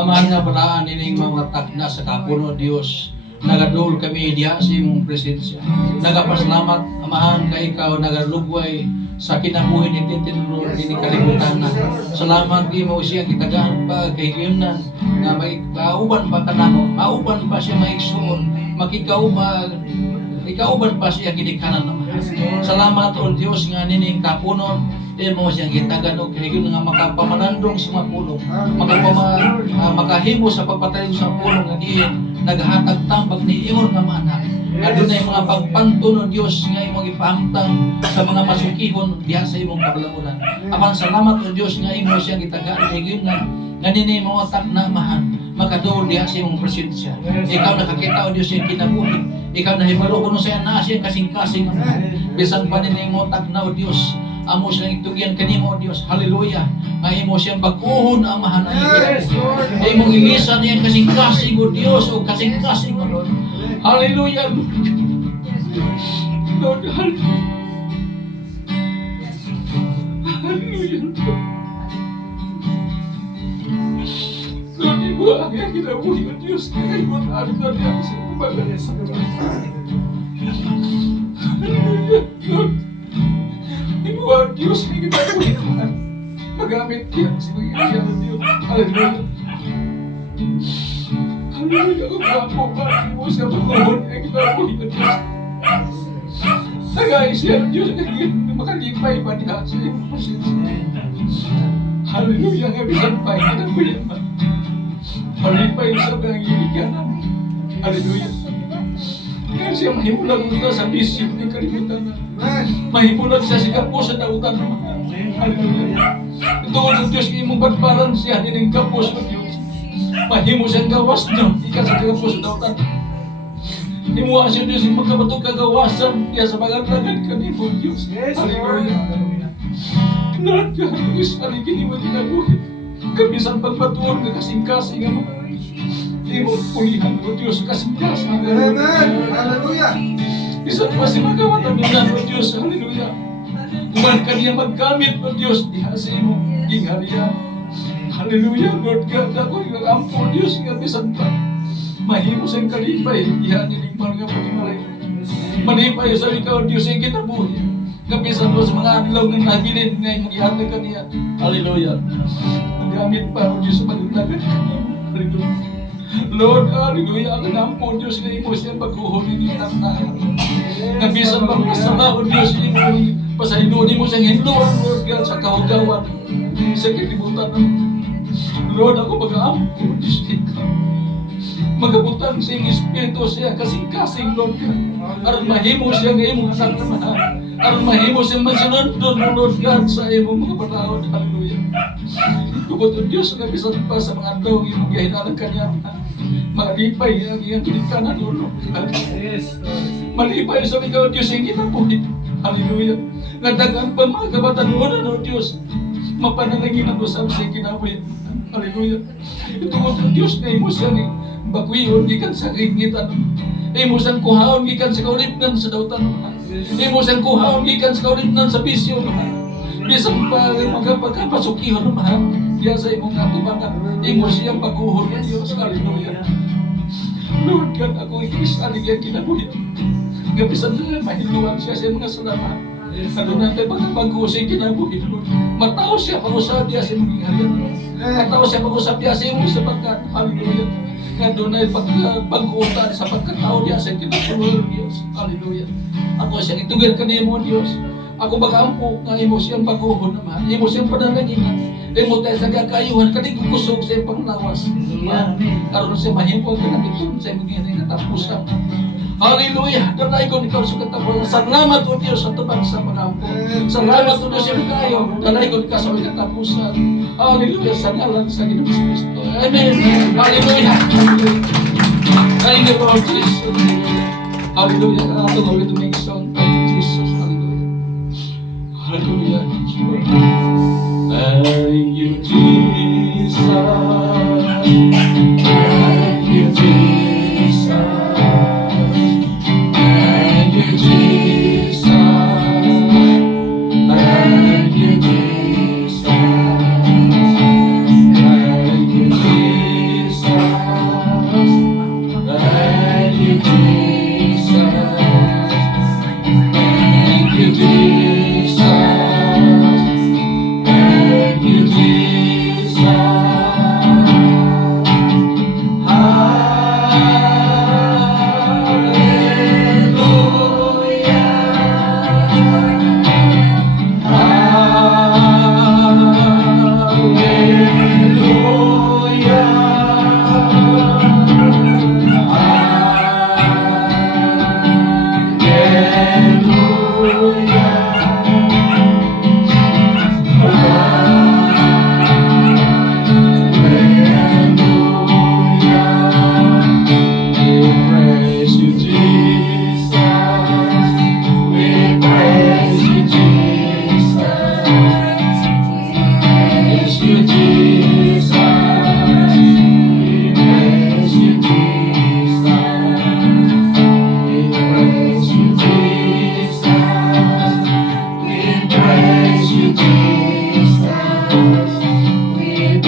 Amahan nga balaan nining mga tagna sa kapuno Dios. Nagadul kami diha sa imong presensya. Nagapasalamat amahan kay ikaw nagalugway sa kinabuhi ni Tintin ni kalibutan na. Salamat imo siya kitagaan pa kay giyunan nga may kauban pa kanamo. Mauban pa siya maigsoon. Makikauban ikauban pa siya gidikanan naman. Salamat o Dios nga nining kapunon. Mo siyang gitagan o kahigon nga makapamanandong sa mga pulong, makahimo sa pagpatayon sa pulong nga diin naghatag tambag ni ingon nga mana. Adunay mga pagpanto ng Dios nga imong ipahamtang sa mga masukihon diha sa imong kabalaonan. Apan salamat o Dios nga imo siyang gitagaan kahigon nga Ganini mo otak na mahan, makadoon diha sa imong presensya. Ikaw nakakita o Diyos yung kinabuhi. Ikaw nahibalo ko sa na siya kasing-kasing ang bisan pa din yung otak na o Diyos. Amo silang itugyan kanimo o Diyos. Hallelujah. Ngay mo siyang baguhon ang mahanay. Ay mong ilisan niya kasing-kasing o Diyos o kasing-kasing o Lord. Hallelujah. Lord, hallelujah. Hallelujah. Lord, ibu ang yang kinabuhi o Diyos. Kaya ibu ang arito niya sa kumbaga. Hallelujah. Lord, ibu ang Diyos na kinabuhi naman. Magamit niya sa mga ng Diyos. Hallelujah. Hallelujah. Ang mga po ba mo sa pagkuhon ang kinabuhi o Diyos. Nagayos siya ng Diyos na makalipay pa niya sa iyong presensya. Hallelujah. Nga bisan pa kinabuhi naman. Malipay sa mga giliganan. Hallelujah. Kaya siya mahimulag ito sa bisip ng kalimutan na. Mahimulag siya sa kapos sa dautan naman. Hallelujah. Ito ang Diyos imong badbaran siya din ang kapos ng Diyos. Mahimo siyang gawas niyo. Ika sa kapos sa dautan. Himuha siya Diyos yung magkabatong kagawasan. Kaya sa mga tagan kanimo Diyos. Hallelujah. Lord God, Diyos, aligin mo tinabuhin. Kabisan pagpatuon ng kasing-kasing ang mga imong pulihan o Diyos kasing-kasing. Amen. Hallelujah. Bisan pa si magawat ang minan o Diyos. Hallelujah. Kuman ka niya maggamit o Diyos. Diha sa imong gingharian. Hallelujah. Lord God, ako yung ampo Diyos nga bisan pa. Mahimo sa kalipay. Diha niling mga pagkimalay. Malipay sa ikaw Diyos ang kinabuhi. Kapisan mo sa mga adlaw ng nabilin ngayon mag-ihatag ka niya. Hallelujah. Gamit pa o Diyos sa pagdagan. Hallelujah. Lord, hallelujah. Ang nampo Diyos na imo siyang pagkuhunin ni Tata. Nabisan pa masala o Diyos imo pasaydoon mo siyang hinluan, Lord God, sa kahugawan. Sa kalibutan ng Lord, ako mag-aampo o Diyos ikaw. Magabutan sa iyong Espiritu siya kasing-kasing, Lord God. Aron mahimo siya ng imong anak na mahal. Aron mahimo siyang mansunod doon, Lord God, sa imong mga panahon. Hallelujah. Tugod ang Diyos na bisan pa sa mga tao yung gahinaan kanya. Malipay ang iyang kinikanan, Lord. Malipay sa ikaw, Diyos, yung kinabuhi. Hallelujah. Nagdagan pa mga kabatanunan, Lord Diyos. Mapanalangin ako sa kinabuhi. Hallelujah. Tugod ang Diyos na imo siya ni bakuyon, gikan sa ringitan. Imo siyang kuhaon, gikan sa kaulipnan sa dautan. Imo siyang kuhaon, gikan sa kaulipnan sa bisyo. Bisan pa magpagkapasukihan naman. Kaya sa imong katubangan, imo siyang baguhon ng Diyos. Hallelujah. Lord God, ako ikisalig yung kinabuhi. Gabisan na mahiluan siya sa mga salamat. Ano natin pagkabago siya kinabuhi, Lord. Matao siya pag-usap niya sa mga halian. Matao siya pag-usap niya sa imong sapagkat. Hallelujah. Nga doon ay pag-uutan sa pagkatao niya sa kinabuhi ng Diyos. Hallelujah. Ako siyang itugil kanimo, Diyos. Ako bagampo nga imo siyang baguhon naman. Imo siyang panananginan. Imo tayo sa gagayuhan. Kaning kusog sa iyong panglawas. Karoon siya mahimpo ang kinabiton sa iyong mga katapusan. Hallelujah! Danay ko ikaw sa katapusan. Salamat o Diyos sa tubang sa bagampo. Salamat o Diyos yung kayo. Danay ko ikaw sa katapusan. Hallelujah! Sa ngalan sa Ginoong Kristo. Amen! Hallelujah! Thank you, Lord Jesus. Hallelujah! Ito ko ito may isang Jesus. Hallelujah. Thank you, Jesus. Thank you, Jesus. Thank you, Jesus. Thank you, Jesus. Thank you, Jesus. Thank you, Jesus. Thank you, Jesus. Thank you, Jesus.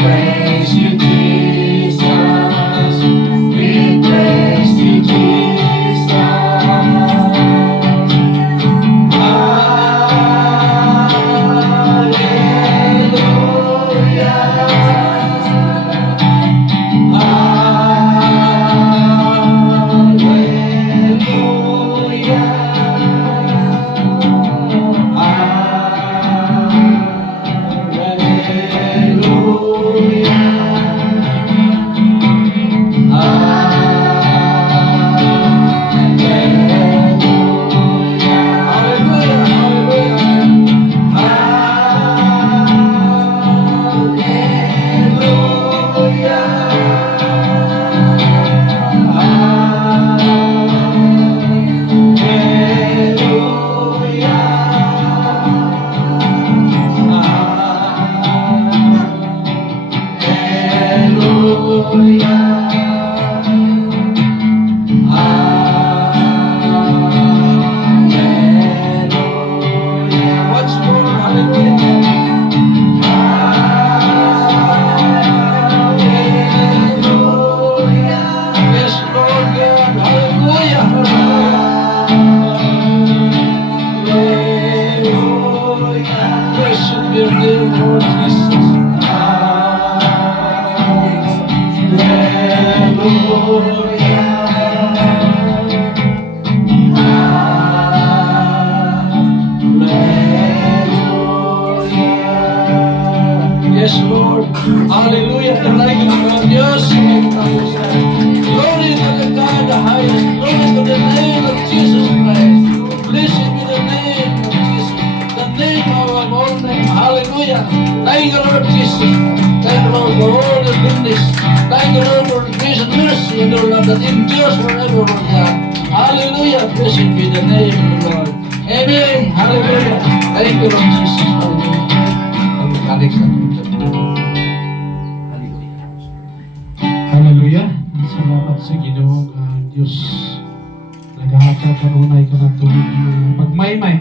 praise you, Jesus. We praise you, Jesus. Once more, hallelujah. Yes, Lord God, hallelujah. Blessed be your name, Lord Jesus. Yes, Lord. Hallelujah. Taray ka ng Diyos. Glory to the God, the highest. Glory to the name of Jesus Christ. Blessed be the name of Jesus. The name of our own name. Hallelujah. Thank you, Lord Jesus. Thank you, Lord, for all the goodness. Thank you, Lord, for the grace and mercy and your love that endures forever, Lord God. Hallelujah. Blessed be the name of the Lord. Amen. Hallelujah. Thank you, Lord Jesus. Hallelujah. Balik sa Hallelujah. Salamat sa Ginoo ang Diyos. Nagahaka kanunay ka na itong pagmaymay.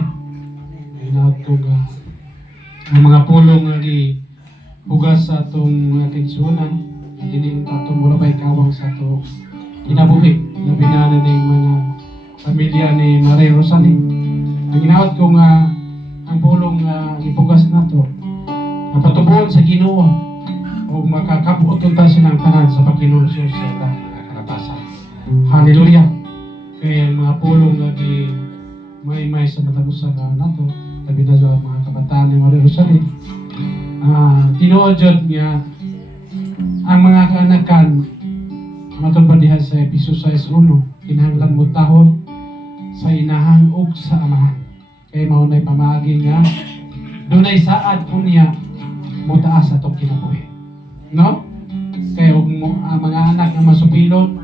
Ay na itong ang mga pulong nga hugas sa itong ating sunan. Dining itong mula ba'y kawang sa itong kinabuhi. Nabinana ng mga pamilya ni Maria Rosalie. Ang ginawat ko nga ang pulong ipugas na ito. Napatubuhan sa Ginoo o makakabuoton ta silang tanan sa pagkinulsyo sa itang karatasan. Hallelujah! Kaya ang mga pulong lagi may sa matagusa ka nato, tabi na sa mga kabataan ni Maria Rosalie. Tinuodjod niya ang mga kaanakan matulad diha sa Episos 6:1, kinahanglan mo tahon sa inahan ug sa amahan. Kaya maunay pamaagi nga dunay saad po niya mutaas sa itong kinabuhi. No? Kaya huwag mo mga anak na masupilon,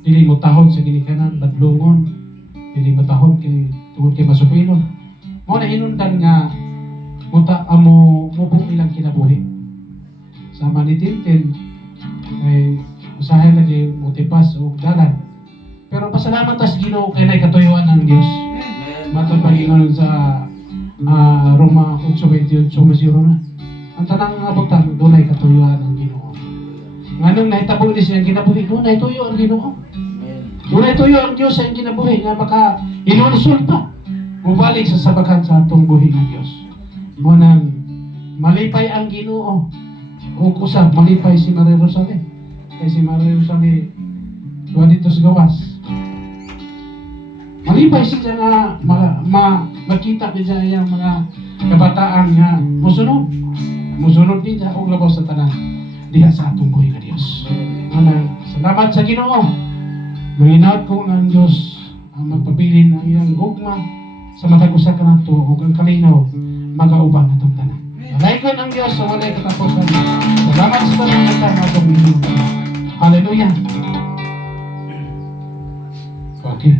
dili mo tahon sa ginikanan, badlungon, dili mo tahon tungod kay masupilon. Mo na hinundan nga mo mubong ilang kinabuhi. Sama ni Tintin, ay usahay lagi motipas o dalan. Pero pasalamat tas Ginoo kay nay katuyuan ng Dios. Matod Panginoon sa Roma 8:28 na. Ang tanang abutan, dunay katuyuan ang Ginoo. Nganong nahitabo ni siyang kinabuhi, dunay tuyo ang Ginoo. Dunay tuyo ang Dios sa iyang kinabuhi nga maka inulsol pa. Mubalik sa sabakan sa atong buhi ng Dios. Munang malipay ang Ginoo. O kusab malipay si Maria Rosalie. Kay si Maria Rosalie duwa dito sa gawas. Malipay siya nga makita din siya yung mga kabataan nga musunod din siya o labaw sa tanan diha sa atong buhay nga Diyos. Salamat sa Ginoo. Manginawat ko ang Diyos ang magpabilin ang iyang gugma sa matag usa ka nato ug ang kalinaw magauban atong tanan. Alaykon ang Diyos sa walay katapusan. Salamat sa tanan nga atong Ginoo. Hallelujah. Okay.